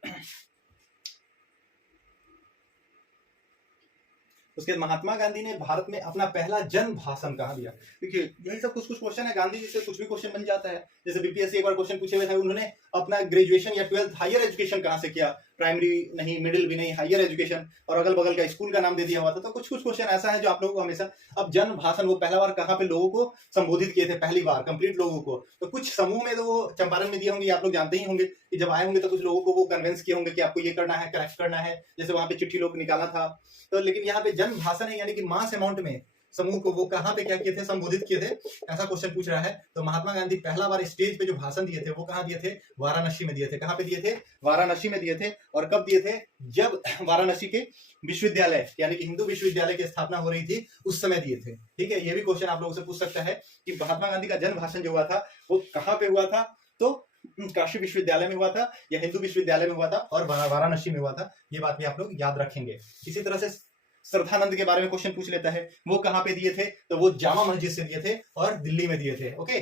उसके बाद महात्मा गांधी ने भारत में अपना पहला जन भाषण कहाँ दिया। देखिए यही सब कुछ क्वेश्चन है, गांधी जी से कुछ भी क्वेश्चन बन जाता है। जैसे बीपीएससी एक बार क्वेश्चन पूछे हुए थे, उन्होंने अपना ग्रेजुएशन या 12th हायर एजुकेशन कहाँ से किया, प्राइमरी नहीं, मिडिल भी नहीं, हायर एजुकेशन, और अगल बगल का स्कूल का नाम दे दिया हुआ था। तो कुछ कुछ क्वेश्चन ऐसा है जो आप लोगों को हमेशा, अब जन भाषण वो पहला बार कहाँ पे लोगों को संबोधित किए थे, पहली बार कंप्लीट लोगों को। तो कुछ समूह में तो वो चंपारण में दिए होंगे, आप लोग जानते ही होंगे कि जब आए होंगे तो कुछ लोगों को वो कन्विंस किए होंगे कि आपको ये करना है, करेक्ट करना है, जैसे वहां पे चिट्ठी लोग निकाला था। तो लेकिन यहाँ पे जन भाषण है, यानी कि मास अमाउंट में समूह को वो कहाँ पे क्या किए थे, संबोधित किए थे, ऐसा क्वेश्चन पूछ रहा है। तो महात्मा गांधी पहला बार स्टेज पे जो भाषण दिए थे वो कहाँ दिए थे, वाराणसी में दिए थे। कहाँ पे दिए थे, वाराणसी में दिए थे। और कब दिए थे, जब वाराणसी के विश्वविद्यालय यानी कि हिंदू विश्वविद्यालय की स्थापना हो रही थी उस समय दिए थे। ठीक है, ये भी क्वेश्चन आप लोगों से पूछ सकता है कि महात्मा गांधी का जन्म भाषण जो हुआ था वो कहाँ पे हुआ था, तो काशी विश्वविद्यालय में हुआ था या हिंदू विश्वविद्यालय में हुआ था और वाराणसी में हुआ था। ये बात भी आप लोग याद रखेंगे। इसी तरह से श्रद्धानंद के बारे में क्वेश्चन पूछ लेता है, वो कहाँ पे दिए थे, तो वो जामा मस्जिद से दिए थे और दिल्ली में दिए थे। ओके,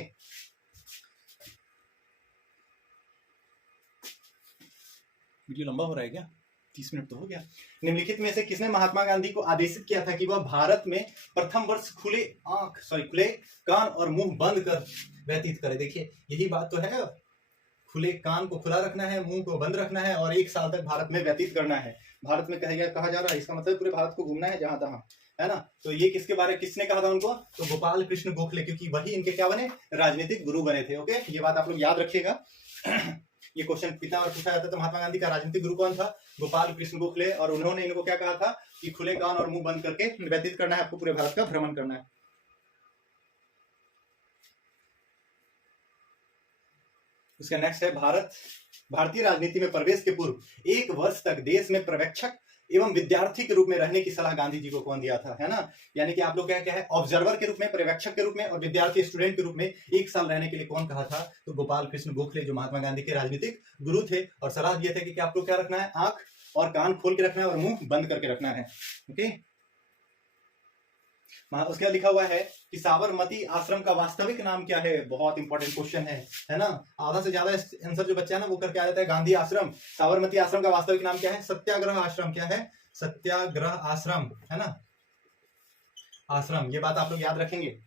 वीडियो लंबा हो रहा है क्या, 30 मिनट तो हो गया। निम्नलिखित में से किसने महात्मा गांधी को आदेशित किया था कि वह भारत में प्रथम वर्ष खुले कान और मुंह बंद कर व्यतीत करे। देखिए यही बात तो है, खुले कान को खुला रखना है, मुंह को बंद रखना है और 1 साल तक भारत में व्यतीत करना है। भारत में कहा जा रहा है, इसका मतलब पूरे भारत को घूमना है जहां तहां, है ना। तो ये किसने कहा था उनको, तो गोपाल कृष्ण गोखले, क्योंकि वही इनके क्या बने, राजनीतिक गुरु बने थे। ओके, ये बात आप लोग याद रखिएगा। ये क्वेश्चन पिता और पूछा जाता है तो महात्मा गांधी का राजनीतिक गुरु कौन था, गोपाल कृष्ण गोखले। और उन्होंने इनको क्या कहा था कि खुले कान और मुंह बंद करके व्यतीत करना है, आपको पूरे भारत का भ्रमण करना है। उसका नेक्स्ट है, भारतीय राजनीति में प्रवेश के पूर्व 1 वर्ष तक देश में पर्यवेक्षक एवं विद्यार्थी के रूप में रहने की सलाह गांधी जी को कौन दिया था, है ना। यानी कि आप लोग क्या है, ऑब्जर्वर के रूप में, पर्यवेक्षक के रूप में और विद्यार्थी स्टूडेंट के रूप में 1 साल रहने के लिए कौन कहा था, तो गोपाल कृष्ण गोखले, जो महात्मा गांधी के राजनीतिक गुरु थे। और सलाह दिए थे कि आप लोग क्या रखना है, आंख और कान खोल के रखना है और मुंह बंद करके रखना है। ओके, उसके बाद लिखा हुआ है कि साबरमती आश्रम का वास्तविक नाम क्या है। बहुत इंपॉर्टेंट क्वेश्चन है ना। आधा से ज्यादा आंसर जो बच्चा है ना वो करके आ जाता है गांधी आश्रम। साबरमती आश्रम का वास्तविक नाम क्या है, सत्याग्रह आश्रम। क्या है, सत्याग्रह आश्रम, है ना, आश्रम। ये बात आप लोग याद रखेंगे।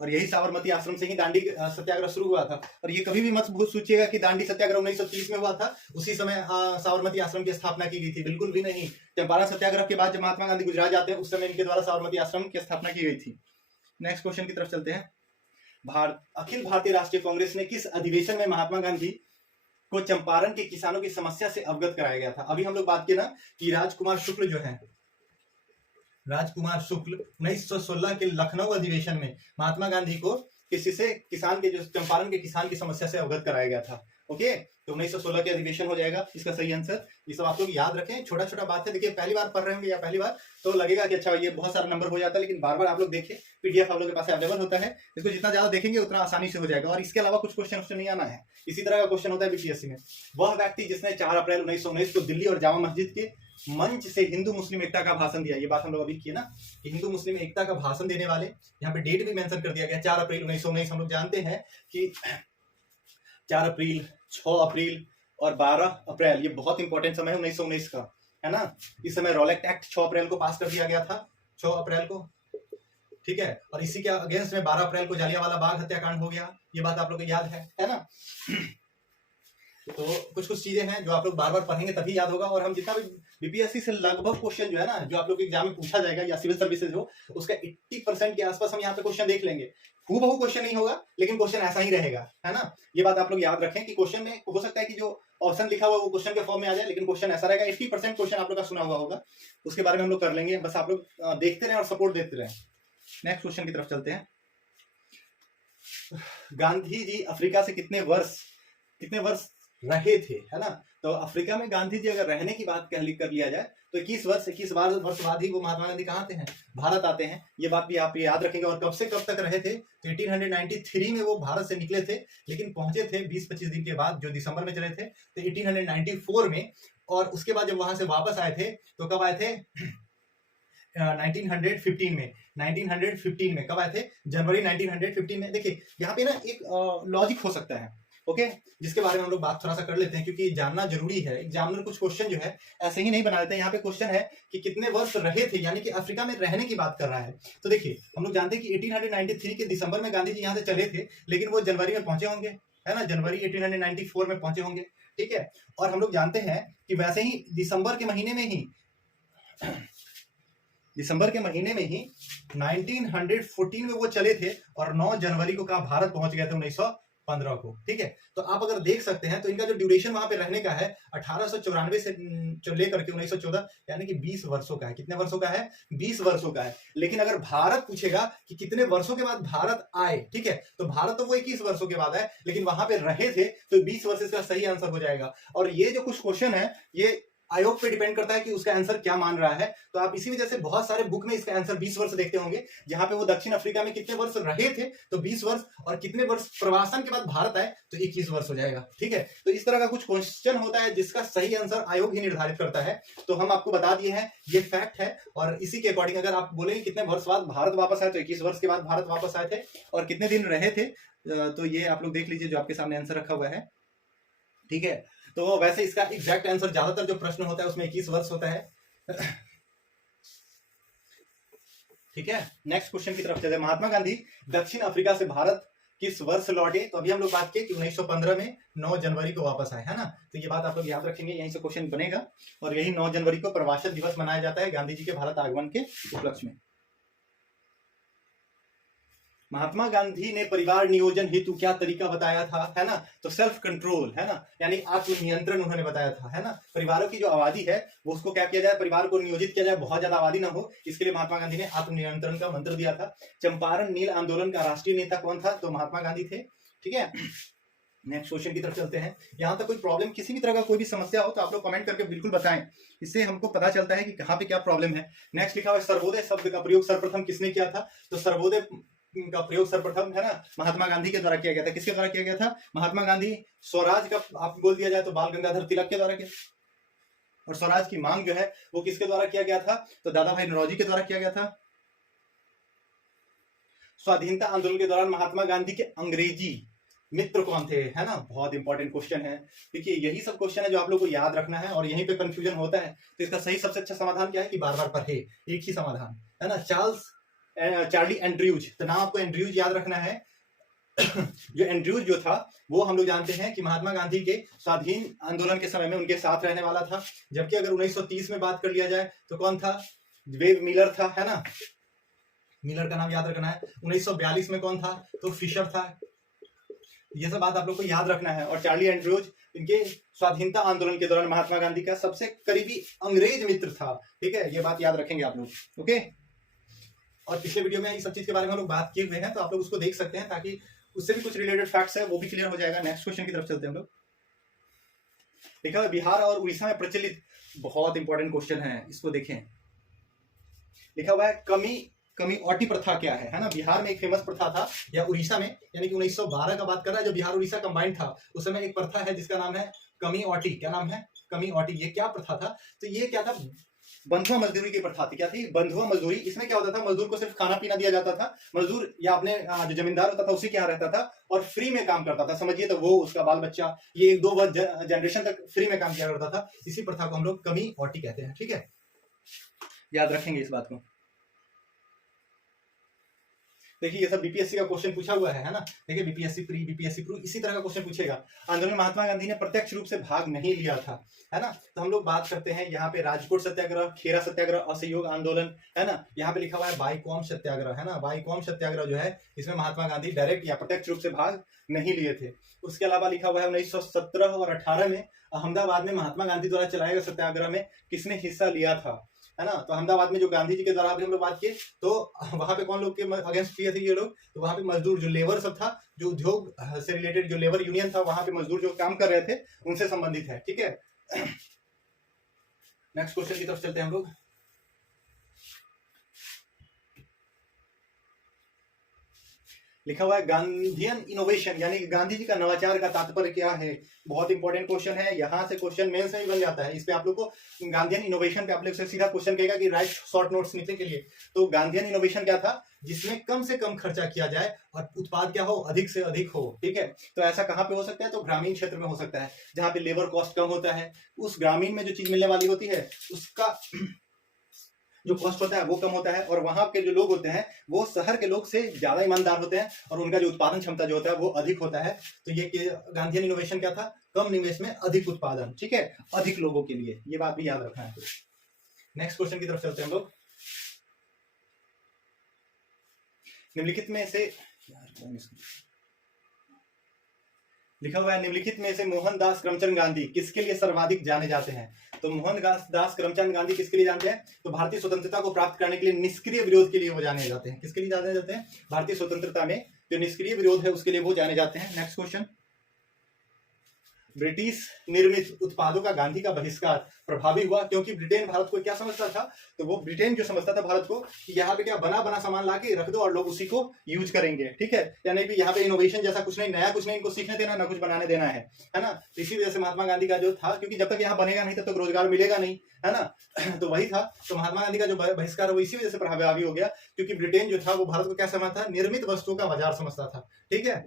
और यही साबरमती आश्रम से ही दांडी सत्याग्रह शुरू हुआ था। और ये कभी भी मत सोचिएगा कि दांडी सत्याग्रह 1930 में हुआ था, उसी समय साबरमती आश्रम की स्थापना की गई थी, बिल्कुल भी नहीं। चंपारण सत्याग्रह के बाद जब महात्मा गांधी गुजरात जाते हैं उस समय इनके द्वारा साबरमती आश्रम की स्थापना की गई थी। नेक्स्ट क्वेश्चन की तरफ चलते हैं। अखिल भारतीय राष्ट्रीय कांग्रेस ने किस अधिवेशन में महात्मा गांधी को चंपारण के किसानों की समस्या से अवगत कराया गया था। अभी हम लोग बात किए ना कि राजकुमार शुक्ल जो है, राजकुमार शुक्ल 1916 के लखनऊ अधिवेशन में महात्मा गांधी को किसी से किसान के, जो चंपारण के किसान की समस्या से अवगत कराया गया था। ओके, तो 1916 के अधिवेशन हो जाएगा इसका सही आंसर। ये सब आप लोग याद रखें, छोटा छोटा बात है। देखिए पहली बार पढ़ रहे होंगे या पहली बार तो लगेगा कि अच्छा ये बहुत सारा नंबर हो जाता है, लेकिन बार बार आप लोग देखें, पीडीएफ आप लोग के पास अवेलेबल होता है, इसको जितना ज्यादा देखेंगे उतना आसानी से हो जाएगा। और इसके अलावा कुछ क्वेश्चन नहीं आना है। इसी तरह का क्वेश्चन होता है बीपीएससी में, वह व्यक्ति जिसने 4 अप्रैल 1919 को दिल्ली और जामा मस्जिद के मंच से हिंदू मुस्लिम एकता का भाषण दिया। ये बात हम लोग अभी किए ना कि हिंदू मुस्लिम एकता का भाषण देने वाले, यहाँ पे डेट भी मेंशन कर दिया गया 4 अप्रैल 1919। हम लोग जानते हैं कि 4 अप्रैल, 6 अप्रैल और 12 अप्रैल ये बहुत इंपॉर्टेंट समय है 1919 का, है ना। इस समय रॉलेट एक्ट 6 अप्रैल को पास कर दिया गया था, 6 अप्रैल को, ठीक है। और इसी के अगेंस्ट में 12 अप्रैल को जालियांवाला बाग हत्याकांड हो गया। ये बात आप लोग को याद है ना। तो कुछ चीजें हैं जो आप लोग बार बार पढ़ेंगे तभी याद होगा। और हम जितना भी बीपीएससी से लगभग क्वेश्चन जो है ना, जो आप लोग एग्जाम में पूछा जाएगा या सिविल सर्विसेज हो, उसका 80% के आसपास हम यहाँ पे क्वेश्चन देख लेंगे। हूबहू क्वेश्चन नहीं होगा, लेकिन क्वेश्चन ऐसा ही रहेगा, है ना। ये बात आप लोग याद रखें कि क्वेश्चन में हो सकता है कि जो ऑप्शन लिखा हुआ वो क्वेश्चन के फॉर्म में आ जाए, लेकिन क्वेश्चन ऐसा रहेगा। 80% क्वेश्चन आप लोग का सुना हुआ होगा, उसके बारे में हम लोग कर लेंगे। बस आप लोग देखते रहे और सपोर्ट देते रहे। नेक्स्ट क्वेश्चन की तरफ चलते हैं। गांधी जी अफ्रीका से कितने वर्ष रहे थे, है ना। तो अफ्रीका में गांधी जी अगर रहने की बात कर लिया जाए तो 21 वर्ष बाद ही वो महात्मा गांधी कहाँ आते हैं, भारत आते हैं। ये बात भी आप याद रखेंगे। और कब से कब तक रहे थे, तो 1893 में वो भारत से निकले थे, लेकिन पहुंचे थे 20-25 दिन के बाद, जो दिसंबर में चले थे, तो 1894 में। और उसके बाद जब वहां से वापस आए थे तो कब आए थे, 1915 में। 1915 में कब आए थे, जनवरी 1915 में। देखिए यहाँ पे ना एक लॉजिक हो सकता है, ओके, जिसके बारे में हम लोग बात थोड़ा सा कर लेते हैं, क्योंकि जानना जरूरी है। एग्जामिनर कुछ क्वेश्चन जो है ऐसे ही नहीं बना देते। यहाँ पे क्वेश्चन है कि कितने वर्ष रहे थे, यानी कि अफ्रीका में रहने की बात कर रहा है। तो देखिए हम लोग जानते हैं कि 1893 के दिसंबर में गांधी जी यहाँ से चले थे, लेकिन वो जनवरी में पहुंचे होंगे, है ना, जनवरी 1894 में पहुंचे होंगे, ठीक है। और हम लोग जानते हैं कि वैसे ही दिसंबर के महीने में ही 1914 में वो चले थे और 9 जनवरी को कहा भारत पहुंच गए थे 15 को, ठीक है। तो आप अगर देख सकते हैं तो इनका जो ड्यूरेशन वहां पे रहने का है 1894 से लेकर के 1914, यानी कि 20 वर्षों का है। कितने वर्षों का है? 20 वर्षों का है। लेकिन अगर भारत पूछेगा कि कितने वर्षों के बाद भारत आए, ठीक है, तो भारत तो वो 21 वर्षों के बाद आए, लेकिन वहां पे रहे थे, तो 20 वर्ष इसका सही आंसर हो जाएगा। और ये जो कुछ क्वेश्चन है ये आयोग पे डिपेंड करता है कि उसका आंसर क्या मान रहा है। तो आप इसी वजह से बहुत सारे बुक में इसका आंसर 20 वर्ष देखते होंगे, जहां पे वो दक्षिण अफ्रीका में कितने वर्ष रहे थे तो 20 वर्ष, और कितने वर्ष प्रवासन के बाद भारत आए तो 21 वर्ष हो जाएगा, ठीक है। तो इस तरह का कुछ क्वेश्चन होता है जिसका सही आंसर आयोग ही निर्धारित करता है। तो हम आपको बता दिए हैं, ये फैक्ट है। और इसी के अकॉर्डिंग अगर आप बोलेंगे कितने वर्ष बाद भारत वापस आए तो 21 वर्ष के बाद भारत वापस आए थे, और कितने दिन रहे थे, तो ये आप लोग देख लीजिए जो आपके सामने आंसर रखा हुआ है, ठीक है। तो वैसे इसका एग्जैक्ट आंसर ज्यादातर जो प्रश्न होता है उसमें 21 वर्ष होता है, ठीक है। नेक्स्ट क्वेश्चन की तरफ चलते हैं। महात्मा गांधी दक्षिण अफ्रीका से भारत किस वर्ष लौटे? तो अभी हम लोग बात किए कि 1915 में 9 जनवरी को वापस आए, है ना। तो ये बात आप लोग याद रखेंगे, यहीं से क्वेश्चन बनेगा। और यही 9 जनवरी को प्रवासन दिवस मनाया जाता है गांधी जी के भारत आगमन के उपलक्ष्य में। महात्मा गांधी ने परिवार नियोजन हेतु क्या तरीका बताया था, है ना। तो सेल्फ कंट्रोल, है ना, यानी आत्मनियंत्रण उन्होंने बताया था, है ना। परिवारों की जो आबादी है वो उसको क्या किया जाए, परिवार को नियोजित किया जाए, बहुत ज्यादा आबादी ना हो, इसके लिए महात्मा गांधी ने आत्मनियंत्रण का मंत्र दिया था। चंपारण नील आंदोलन का राष्ट्रीय नेता कौन था? तो महात्मा गांधी थे, ठीक है। नेक्स्ट क्वेश्चन की तरफ चलते हैं। यहाँ तक कोई प्रॉब्लम, किसी भी तरह का कोई भी समस्या हो तो आप लोग कमेंट करके बिल्कुल बताएं, इससे हमको पता चलता है कि कहाँ पे क्या प्रॉब्लम है। नेक्स्ट लिखा हुआ है सर्वोदय शब्द का प्रयोग सर्वप्रथम किसने किया था? तो सर्वोदय का प्रयोग सर्वप्रथम, है ना, महात्मा गांधी के द्वारा किया गया था। किसके द्वारा किया गया था? महात्मा गांधी। स्वराज का आप बोल दिया जाए तो बाल गंगाधर तिलक के द्वारा किया। और स्वराज की मांग जो है वो किसके द्वारा किया गया था? तो दादा भाई नौरोजी के द्वारा किया गया था। स्वाधीनता आंदोलन के दौरान महात्मा गांधी के अंग्रेजी मित्र कौन थे, है ना। बहुत इंपॉर्टेंट क्वेश्चन है, क्योंकि यही सब क्वेश्चन है जो आप लोग को याद रखना है, और यहीं पे कंफ्यूजन होता है। तो इसका सही सबसे अच्छा समाधान क्या है कि बार बार पढ़े, एक ही समाधान, है ना। चार्ली एंड्रयूज, तो नाम आपको एंड्रयूज याद रखना है। जो एंड्रयूज जो था वो हम लोग जानते हैं कि महात्मा गांधी के स्वाधीन आंदोलन के समय में उनके साथ रहने वाला था। जबकि अगर 1930 में बात कर लिया जाए तो कौन था? वेब मिलर था, है ना, मिलर का नाम याद रखना है। 1942 में कौन था? तो फिशर था। ये सब बात आप लोग को याद रखना है। और चार्ली एंड्रयूज इनके स्वाधीनता आंदोलन के दौरान महात्मा गांधी का सबसे करीबी अंग्रेज मित्र था, ठीक है। ये बात याद रखेंगे आप लोग, ओके। और पिछले वीडियो में इस सब चीज के बारे में हम लोग बात किए हुए हैं, तो आप लोग उसको देख सकते हैं, ताकि उससे भी कुछ रिलेटेड फैक्ट्स है वो भी क्लियर हो जाएगा। नेक्स्ट क्वेश्चन की तरफ चलते हैं हम लोग। लिखा है बिहार और उड़ीसा में प्रचलित, बहुत इंपॉर्टेंट क्वेश्चन है, इसको देखें। लिखा हुआ है कमी औटी प्रथा क्या है ना। बिहार में एक फेमस प्रथा था, या उड़ीसा में, यानी कि 1912 का बात कर रहा है, जो बिहार उड़ीसा कंबाइंड था उस समय एक प्रथा है जिसका नाम है कमी औटी। क्या नाम है? कमी औटी। ये क्या प्रथा था? तो ये क्या था? बंधुआ मजदूरी की प्रथा थी। क्या थी? बंधुआ मजदूरी। इसमें क्या होता था? मजदूर को सिर्फ खाना पीना दिया जाता था। मजदूर या अपने जो जमींदार होता था उसी के यहाँ रहता था और फ्री में काम करता था, समझिए। तो वो, उसका बाल बच्चा, ये 1-2 जनरेशन तक फ्री में काम किया करता था। इसी प्रथा को हम लोग कमी औटी कहते हैं, ठीक है। याद रखेंगे इस बात को। देखिए ये सब बीपीएससी का क्वेश्चन पूछा हुआ है ना। देखिए बीपीएससी प्री, बीपीएससी प्रू, इसी तरह का क्वेश्चन पूछेगा। आंदोलन में महात्मा गांधी ने प्रत्यक्ष रूप से भाग नहीं लिया था, है ना। तो हम लोग बात करते हैं यहाँ पे राजकोट सत्याग्रह, खेरा सत्याग्रह, असहयोग आंदोलन, है ना। यहाँ पे लिखा हुआ है बाईकॉम सत्याग्रह, है ना। बाईकॉम सत्याग्रह जो है इसमें महात्मा गांधी डायरेक्ट या प्रत्यक्ष रूप से भाग नहीं लिए थे। उसके अलावा लिखा हुआ है 1917 और 18 में अहमदाबाद में महात्मा गांधी द्वारा चलाए गए सत्याग्रह में किसने हिस्सा लिया था, है ना। तो अहमदाबाद में जो गांधी जी के द्वारा अभी हम लोग बात किए, तो वहां पे कौन लोग के अगेंस्ट किए थे ये लोग? तो वहां पे मजदूर, जो लेबर सब था, जो उद्योग से रिलेटेड जो लेबर यूनियन था, वहां पे मजदूर जो काम कर रहे थे उनसे संबंधित है, ठीक है। नेक्स्ट क्वेश्चन की तरफ चलते हैं हम लोग। लिखा हुआ है गांधीयन इनोवेशन, यानी गांधी जी का नवाचार का तात्पर्य क्या है। बहुत इंपॉर्टेंट क्वेश्चन है, यहाँ से क्वेश्चन मेंस में ही बन जाता है। इस पे आप लोग को गांधीयन इनोवेशन पे आप लोग से सीधा क्वेश्चन कहेगा कि राइट शॉर्ट नोट्स लिखने के लिए। तो गांधीयन इनोवेशन क्या था? जिसमें कम से कम खर्चा किया जाए और उत्पाद क्या हो? अधिक से अधिक हो, ठीक है। तो ऐसा कहाँ पे हो सकता है? तो ग्रामीण क्षेत्र में हो सकता है, जहाँ पे लेबर कॉस्ट कम होता है। उस ग्रामीण में जो चीज मिलने वाली होती है उसका जो कॉस्ट होता है वो कम होता है, और वहां के जो लोग होते हैं वो शहर के लोग से ज्यादा ईमानदार होते हैं, और उनका जो उत्पादन क्षमता जो होता है वो अधिक होता है। तो ये गांधीयन इनोवेशन क्या था? कम निवेश में अधिक उत्पादन, ठीक है, अधिक लोगों के लिए। ये बात भी याद रखना है। नेक्स्ट क्वेश्चन की तरफ चलते हैं हम लोग। निम्नलिखित में से लिखा हुआ है निम्नलिखित में से मोहनदास करमचंद गांधी किसके लिए सर्वाधिक जाने जाते हैं? तो मोहनदास करमचंद गांधी किसके लिए जानते हैं? तो भारतीय स्वतंत्रता को प्राप्त करने के लिए निष्क्रिय विरोध के लिए वो जाने जाते हैं। किसके लिए जाने जाते हैं? भारतीय स्वतंत्रता में जो निष्क्रिय विरोध है उसके लिए वो जाने जाते हैं। नेक्स्ट क्वेश्चन, ब्रिटिश निर्मित उत्पादों का गांधी का बहिष्कार प्रभावी हुआ क्योंकि ब्रिटेन भारत को क्या समझता था? तो वो ब्रिटेन जो समझता था भारत को कि यहाँ पे क्या बना बना सामान ला के रख दो और लोग उसी को यूज करेंगे, ठीक है, यानी कि यहाँ पे इनोवेशन जैसा कुछ नहीं, नया कुछ नहीं, इनको सीखने देना, ना कुछ बनाने देना है ना। तो इसी वजह से महात्मा गांधी का जो था, क्योंकि जब तक यहाँ बनेगा नहीं तब तक रोजगार मिलेगा नहीं, है ना। तो वही था, तो महात्मा गांधी का जो बहिष्कार वो इसी वजह से प्रभावी हो गया क्योंकि ब्रिटेन जो था वो भारत को क्या समझता था? निर्मित वस्तुओं का बाजार समझता था, ठीक है।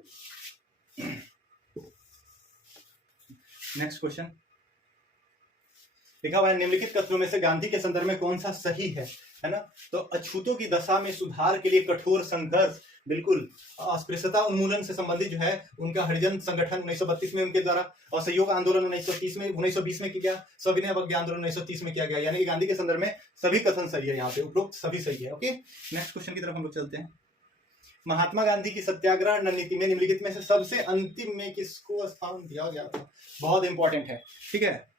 नेक्स्ट क्वेश्चन, लिखा हुआ है निम्नलिखित कथनों में से गांधी के संदर्भ में कौन सा सही है ना। तो अछूतों की दशा में सुधार के लिए कठोर संघर्ष, बिल्कुल। अस्पृश्यता उन्मूलन से संबंधित जो है उनका हरिजन संगठन 1932 में उनके द्वारा, और सहयोग आंदोलन 1920 में किया, सविनय अवज्ञा आंदोलन 1930 में किया गया। यानी कि गांधी के संदर्भ में सभी कथन सही है, यहाँ पे उपरोक्त सभी सही है। ओके, नेक्स्ट क्वेश्चन की तरफ हम लोग चलते हैं। महात्मा गांधी की सत्याग्रह रणनीति में निम्नलिखित में से सबसे अंतिम में किसको स्थान दिया गया था? बहुत इंपॉर्टेंट है, ठीक है।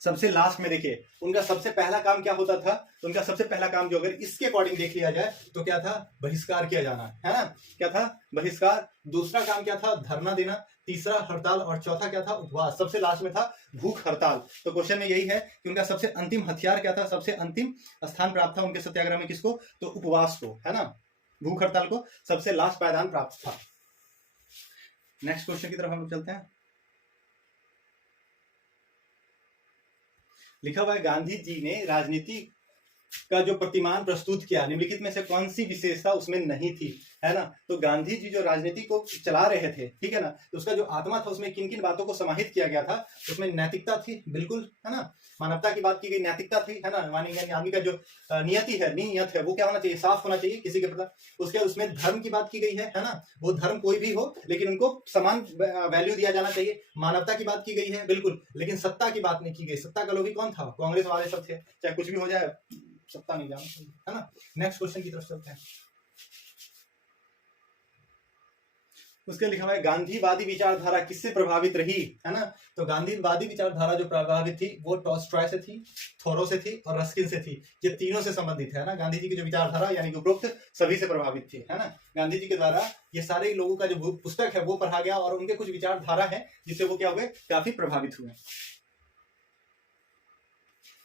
सबसे लास्ट में देखिए उनका सबसे पहला काम क्या होता था? तो उनका सबसे पहला काम जो अगर इसके अकॉर्डिंग देख लिया जाए तो क्या था? बहिष्कार किया जाना, है ना। क्या था? बहिष्कार। दूसरा काम क्या था? धरना देना। तीसरा हड़ताल, और चौथा क्या था? उपवास। सबसे लास्ट में था भूख हड़ताल। तो क्वेश्चन में यही है कि उनका सबसे अंतिम हथियार क्या था? सबसे अंतिम स्थान प्राप्त था उनके सत्याग्रह में किसको? तो उपवास को, है ना, भूख हड़ताल को सबसे लास्ट पायदान प्राप्त था। नेक्स्ट क्वेश्चन की तरफ हम लोग चलते हैं। लिखा हुआ है गांधी जी ने राजनीति का जो प्रतिमान प्रस्तुत किया निम्नलिखित में से कौन सी विशेषता उसमें नहीं थी, है ना। तो गांधी जी जो राजनीति को चला रहे थे, ठीक है ना, तो उसका जो आत्मा था उसमें किन किन बातों को समाहित किया गया था? उसमें नैतिकता थी, बिल्कुल, है ना, मानवता की बात की गई, नैतिकता थी, है ना, मानिए आदमी का जो नियति है, नीयत है, वो क्या होना चाहिए? साफ होना चाहिए किसी के प्रति। उसके उसमें धर्म की बात की गई है ना, वो धर्म कोई भी हो लेकिन उनको समान वैल्यू दिया जाना चाहिए। मानवता की बात की गई है, बिल्कुल, लेकिन सत्ता की बात नहीं की गई। सत्ता का लोभी कौन था? कांग्रेस वाले सब थे, चाहे कुछ भी हो जाए सत्ता नहीं जाना चाहिए, है ना। नेक्स्ट क्वेश्चन की तरफ चलते हैं। उसके लिखा हुआ है गांधीवादी विचारधारा किससे प्रभावित रही, है ना। तो गांधीवादी विचारधारा जो प्रभावित थी वो टॉल्स्टॉय से थी, थोरो से थी और रस्किन से थी। ये तीनों से संबंधित है ना। गांधी जी की जो विचारधारा यानी कि उपरोक्त सभी से प्रभावित थी, है ना। गांधी जी के द्वारा ये सारे लोगों का जो पुस्तक है वो पढ़ा गया और उनके कुछ विचारधारा है जिससे वो क्या हुए? काफी प्रभावित हुए।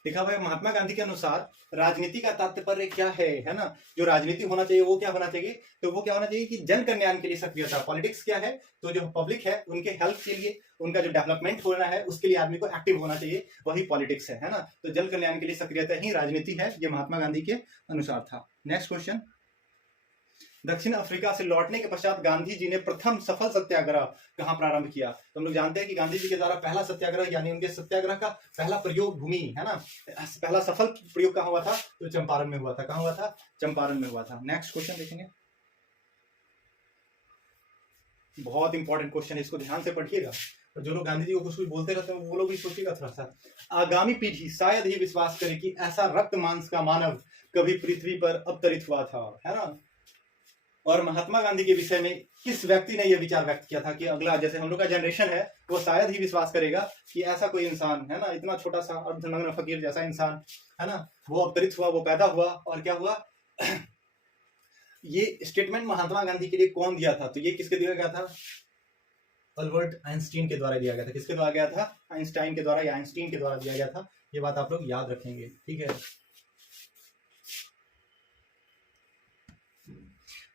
लिखा हुआ है महात्मा गांधी के अनुसार राजनीति का तात्पर्य क्या है ना। जो राजनीति होना चाहिए वो क्या होना चाहिए? तो वो क्या होना चाहिए कि जन कल्याण के लिए सक्रियता। पॉलिटिक्स क्या है? तो जो पब्लिक है उनके हेल्प के लिए, उनका जो डेवलपमेंट होना है उसके लिए आदमी को एक्टिव होना चाहिए, वही पॉलिटिक्स है ना। तो जन कल्याण के लिए सक्रियता ही राजनीति है, ये महात्मा गांधी के अनुसार था। नेक्स्ट क्वेश्चन, दक्षिण अफ्रीका से लौटने के पश्चात गांधी जी ने प्रथम सफल सत्याग्रह कहां प्रारंभ किया? तो हम लोग जानते हैं कि गांधी जी के द्वारा पहला सत्याग्रह यानी उनके सत्याग्रह का पहला प्रयोग भूमि, है ना, पहला सफल प्रयोग कहां हुआ था? तो चंपारण में हुआ था। कहां हुआ था? चंपारण में हुआ था। नेक्स्ट क्वेश्चन देखेंगे, बहुत इंपॉर्टेंट क्वेश्चन है, इसको ध्यान से पढ़िएगा। और जो लोग गांधी जी को कुछ बोलते रहते हैं वो लोग भी सोचिएगा थोड़ा सा। आगामी पीढ़ी शायद ही विश्वास करे कि ऐसा रक्त मांस का मानव कभी पृथ्वी पर अवतरित हुआ था, है ना। और महात्मा गांधी के विषय में किस व्यक्ति ने यह विचार व्यक्त किया था कि अगला जैसे हम लोग का जनरेशन है वो शायद ही विश्वास करेगा कि ऐसा कोई इंसान, है ना, इतना छोटा सा अर्धनग्न फकीर जैसा इंसान, है ना, वो अवतरित हुआ, वो पैदा हुआ और क्या हुआ। ये स्टेटमेंट महात्मा गांधी के लिए कौन दिया था? तो ये किसके दिया गया था? अल्बर्ट आइंस्टीन के द्वारा दिया गया था। किसके द्वारा गया था? आइंस्टाइन के द्वारा या आइंस्टीन के द्वारा दिया गया था। ये बात आप लोग याद रखेंगे, ठीक है।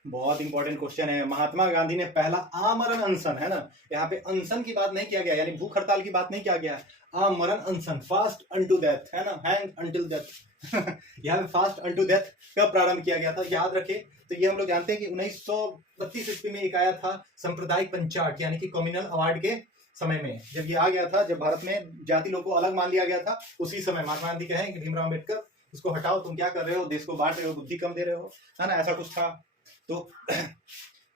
बहुत इंपॉर्टेंट क्वेश्चन है। महात्मा गांधी ने पहला आमरण अनशन, है ना, यहाँ पे अनशन की बात नहीं किया गया यानी भूख हड़ताल की बात नहीं किया गया, आमरण अनशन, फास्ट अनटू डेथ, है ना, हैंग अंटिल डेथ। यहाँ पे फास्ट अनटू डेथ कब प्रारंभ किया गया था? याद रखे। तो ये हम लोग जानते हैं कि 1932 ईस्वी में एक आया था सांप्रदायिक पंचाट यानी कि कम्युनल अवार्ड के समय में, जब ये आ गया था, जब भारत में जाति लोगों को अलग मान लिया गया था, उसी समय महात्मा गांधी कहे कि भीमराव अम्बेडकर इसको हटाओ, तुम क्या कर रहे हो, देश को बांट रहे हो, बुद्धि कम दे रहे हो, है ना, ऐसा कुछ था। तो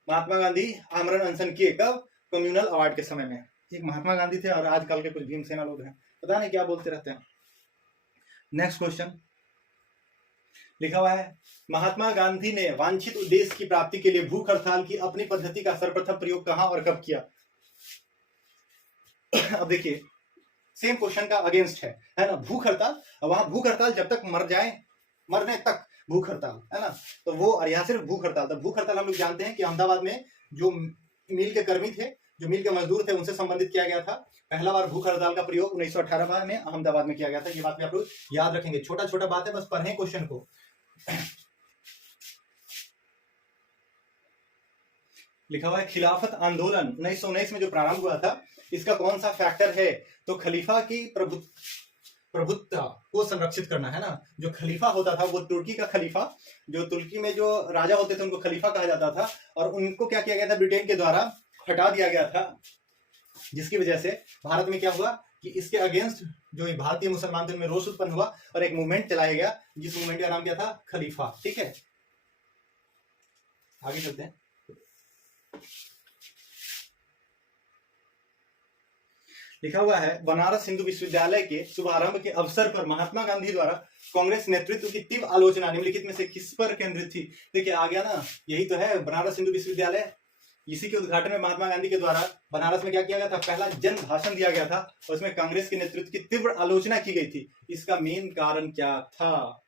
महात्मा गांधी आमरण अनशन किए कब? कम्युनल अवार्ड के समय में। एक महात्मा गांधी थे और आजकल के कुछ भीमसेना लोग हैं, पता नहीं क्या बोलते रहते हैं। नेक्स्ट क्वेश्चन लिखा हुआ है महात्मा गांधी ने वांछित उद्देश्य की प्राप्ति के लिए भूख हड़ताल की अपनी पद्धति का सर्वप्रथम प्रयोग कहां और कब किया? अब देखिए सेम क्वेश्चन का अगेंस्ट है ना, भूख हड़ताल। वहां भूख हड़ताल जब तक मर जाए, मरने तक भूख हड़ताल, है ना। तो वो, और यहाँ सिर्फ भूख हड़ताल था। भूख हड़ताल हम लोग जानते हैं कि अहमदाबाद में जो मिल के कर्मी थे, जो मिल के मजदूर थे, उनसे संबंधित किया गया था। पहला बार भूख हड़ताल का प्रयोग 1918 में अहमदाबाद में किया गया था। ये बात भी आप लोग याद रखेंगे, छोटा छोटा बात है, बस पढ़ें क्वेश्चन को। लिखा हुआ है खिलाफत आंदोलन 1919 में जो प्रारंभ हुआ था, इसका कौन सा फैक्टर है? तो खलीफा की प्रभुत्व को संरक्षित करना, है ना। जो खलीफा होता था वो तुर्की का खलीफा, जो तुर्की में जो राजा होते थे उनको खलीफा कहा जाता था, और उनको क्या किया गया था, ब्रिटेन के द्वारा हटा दिया गया था। जिसकी वजह से भारत में क्या हुआ कि इसके अगेंस्ट जो भारतीय मुसलमान थे उनमें रोष उत्पन्न हुआ और एक मूवमेंट चलाया गया, जिस मूवमेंट का नाम क्या था, खलीफा। ठीक है, आगे चलते हैं। लिखा हुआ है बनारस हिंदू विश्वविद्यालय के शुभारंभ के अवसर पर महात्मा गांधी द्वारा कांग्रेस नेतृत्व की तीव्र आलोचना निम्नलिखित में से किस पर केंद्रित थी? देखिए आ गया ना, यही तो है बनारस हिंदू विश्वविद्यालय। इसी के उद्घाटन में महात्मा गांधी के द्वारा बनारस में क्या किया गया था, पहला जन भाषण दिया गया था, और उसमें कांग्रेस के नेतृत्व की तीव्र आलोचना की गई थी। इसका मेन कारण क्या था?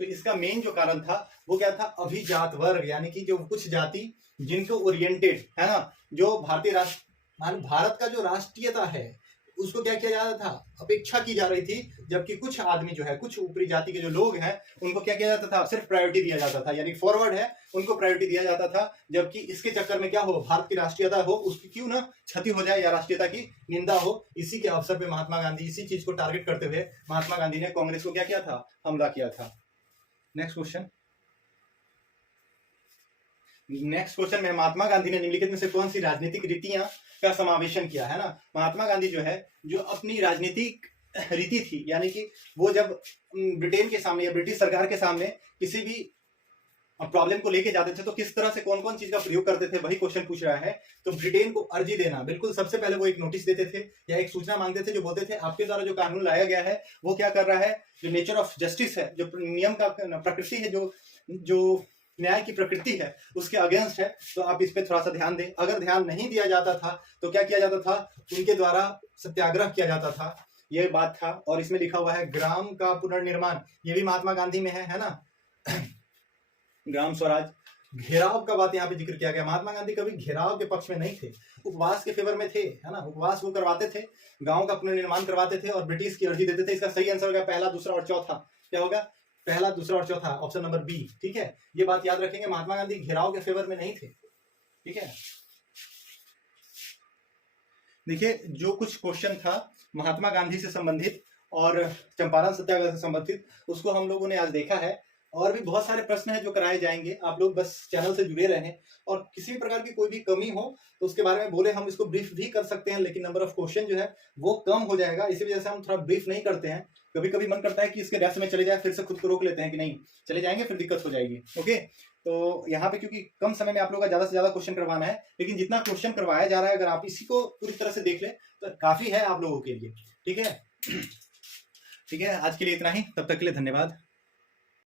तो इसका मेन जो कारण था वो क्या था, अभिजात वर्ग, यानी कि जो कुछ जाति जिनको ओरिएंटेड, है ना, जो भारतीय राष्ट्र, भारत का जो राष्ट्रीयता है उसको क्या किया जा रहा था, अपेक्षा की जा रही थी। जबकि कुछ आदमी जो है, कुछ ऊपरी जाति के जो लोग हैं, उनको क्या किया जाता था, सिर्फ प्रायोरिटी दिया जाता था, यानी फॉरवर्ड है उनको प्रायोरिटी दिया जाता था। जबकि इसके चक्कर में क्या हो, भारत की राष्ट्रीयता हो उसकी क्यों ना क्षति हो जाए या राष्ट्रीयता की निंदा हो। इसी के अवसर पे महात्मा गांधी, इसी चीज को टारगेट करते हुए महात्मा गांधी ने कांग्रेस को क्या किया था, हमला किया था। नेक्स्ट क्वेश्चन में महात्मा गांधी ने निम्नलिखित में से कौन सी राजनीतिक रीतियां का समावेशन किया, है ना। महात्मा गांधी जो है, जो अपनी राजनीतिक रीति थी, यानी कि वो जब ब्रिटेन के सामने या ब्रिटिश सरकार के सामने किसी भी प्रॉब्लम को लेके जाते थे तो किस तरह से कौन कौन चीज का प्रयोग करते थे, वही क्वेश्चन पूछ रहा है। तो ब्रिटेन को अर्जी देना, बिल्कुल सबसे पहले वो एक नोटिस देते थे या एक सूचना मांगते थे, जो बोलते थे आपके द्वारा जो कानून लाया गया है वो क्या कर रहा है, जो नेचर ऑफ जस्टिस है, जो नियम का प्रकृति है, जो न्याय की प्रकृति है, उसके अगेंस्ट है, तो आप इस पे थोड़ा सा ध्यान दें। अगर ध्यान नहीं दिया जाता था तो क्या किया जाता था, उनके द्वारा सत्याग्रह किया जाता था, ये बात था। और इसमें लिखा हुआ है ग्राम का पुनर्निर्माण, ये भी महात्मा गांधी में है ना। ग्राम स्वराज, घेराव का बात यहाँ पे जिक्र किया गया। महात्मा गांधी कभी घेराव के पक्ष में नहीं थे, उपवास के फेवर में थे, है ना। उपवास वो करवाते थे, गांव का पुनर्निर्माण करवाते थे और ब्रिटिश की अर्जी देते थे। इसका सही आंसर होगा पहला, दूसरा और चौथा। क्या होगा, पहला, दूसरा और चौथा, ऑप्शन नंबर बी। ठीक है, ये बात याद रखेंगे, महात्मा गांधी घेराव के फेवर में नहीं थे। ठीक है, देखिए जो कुछ क्वेश्चन था महात्मा गांधी से संबंधित और चंपारण सत्याग्रह से संबंधित, उसको हम लोगों ने आज देखा है। और भी बहुत सारे प्रश्न हैं जो कराए जाएंगे, आप लोग बस चैनल से जुड़े रहें। और किसी भी प्रकार की कोई भी कमी हो तो उसके बारे में बोले, हम इसको ब्रीफ भी कर सकते हैं, लेकिन नंबर ऑफ क्वेश्चन जो है वो कम हो जाएगा। इसी वजह से हम थोड़ा ब्रीफ नहीं करते हैं। कभी कभी मन करता है कि इसके रेस्ट में चले जाए, फिर से खुद को रोक लेते हैं कि नहीं चले जाएंगे, फिर दिक्कत हो जाएगी। ओके, तो यहाँ पे क्योंकि कम समय में आप लोगों का ज्यादा से ज्यादा क्वेश्चन करवाना है, लेकिन जितना क्वेश्चन करवाया जा रहा है, अगर आप इसी को पूरी तरह से देख ले तो काफी है आप लोगों के लिए। ठीक है, ठीक है, आज के लिए इतना ही, तब तक के लिए धन्यवाद।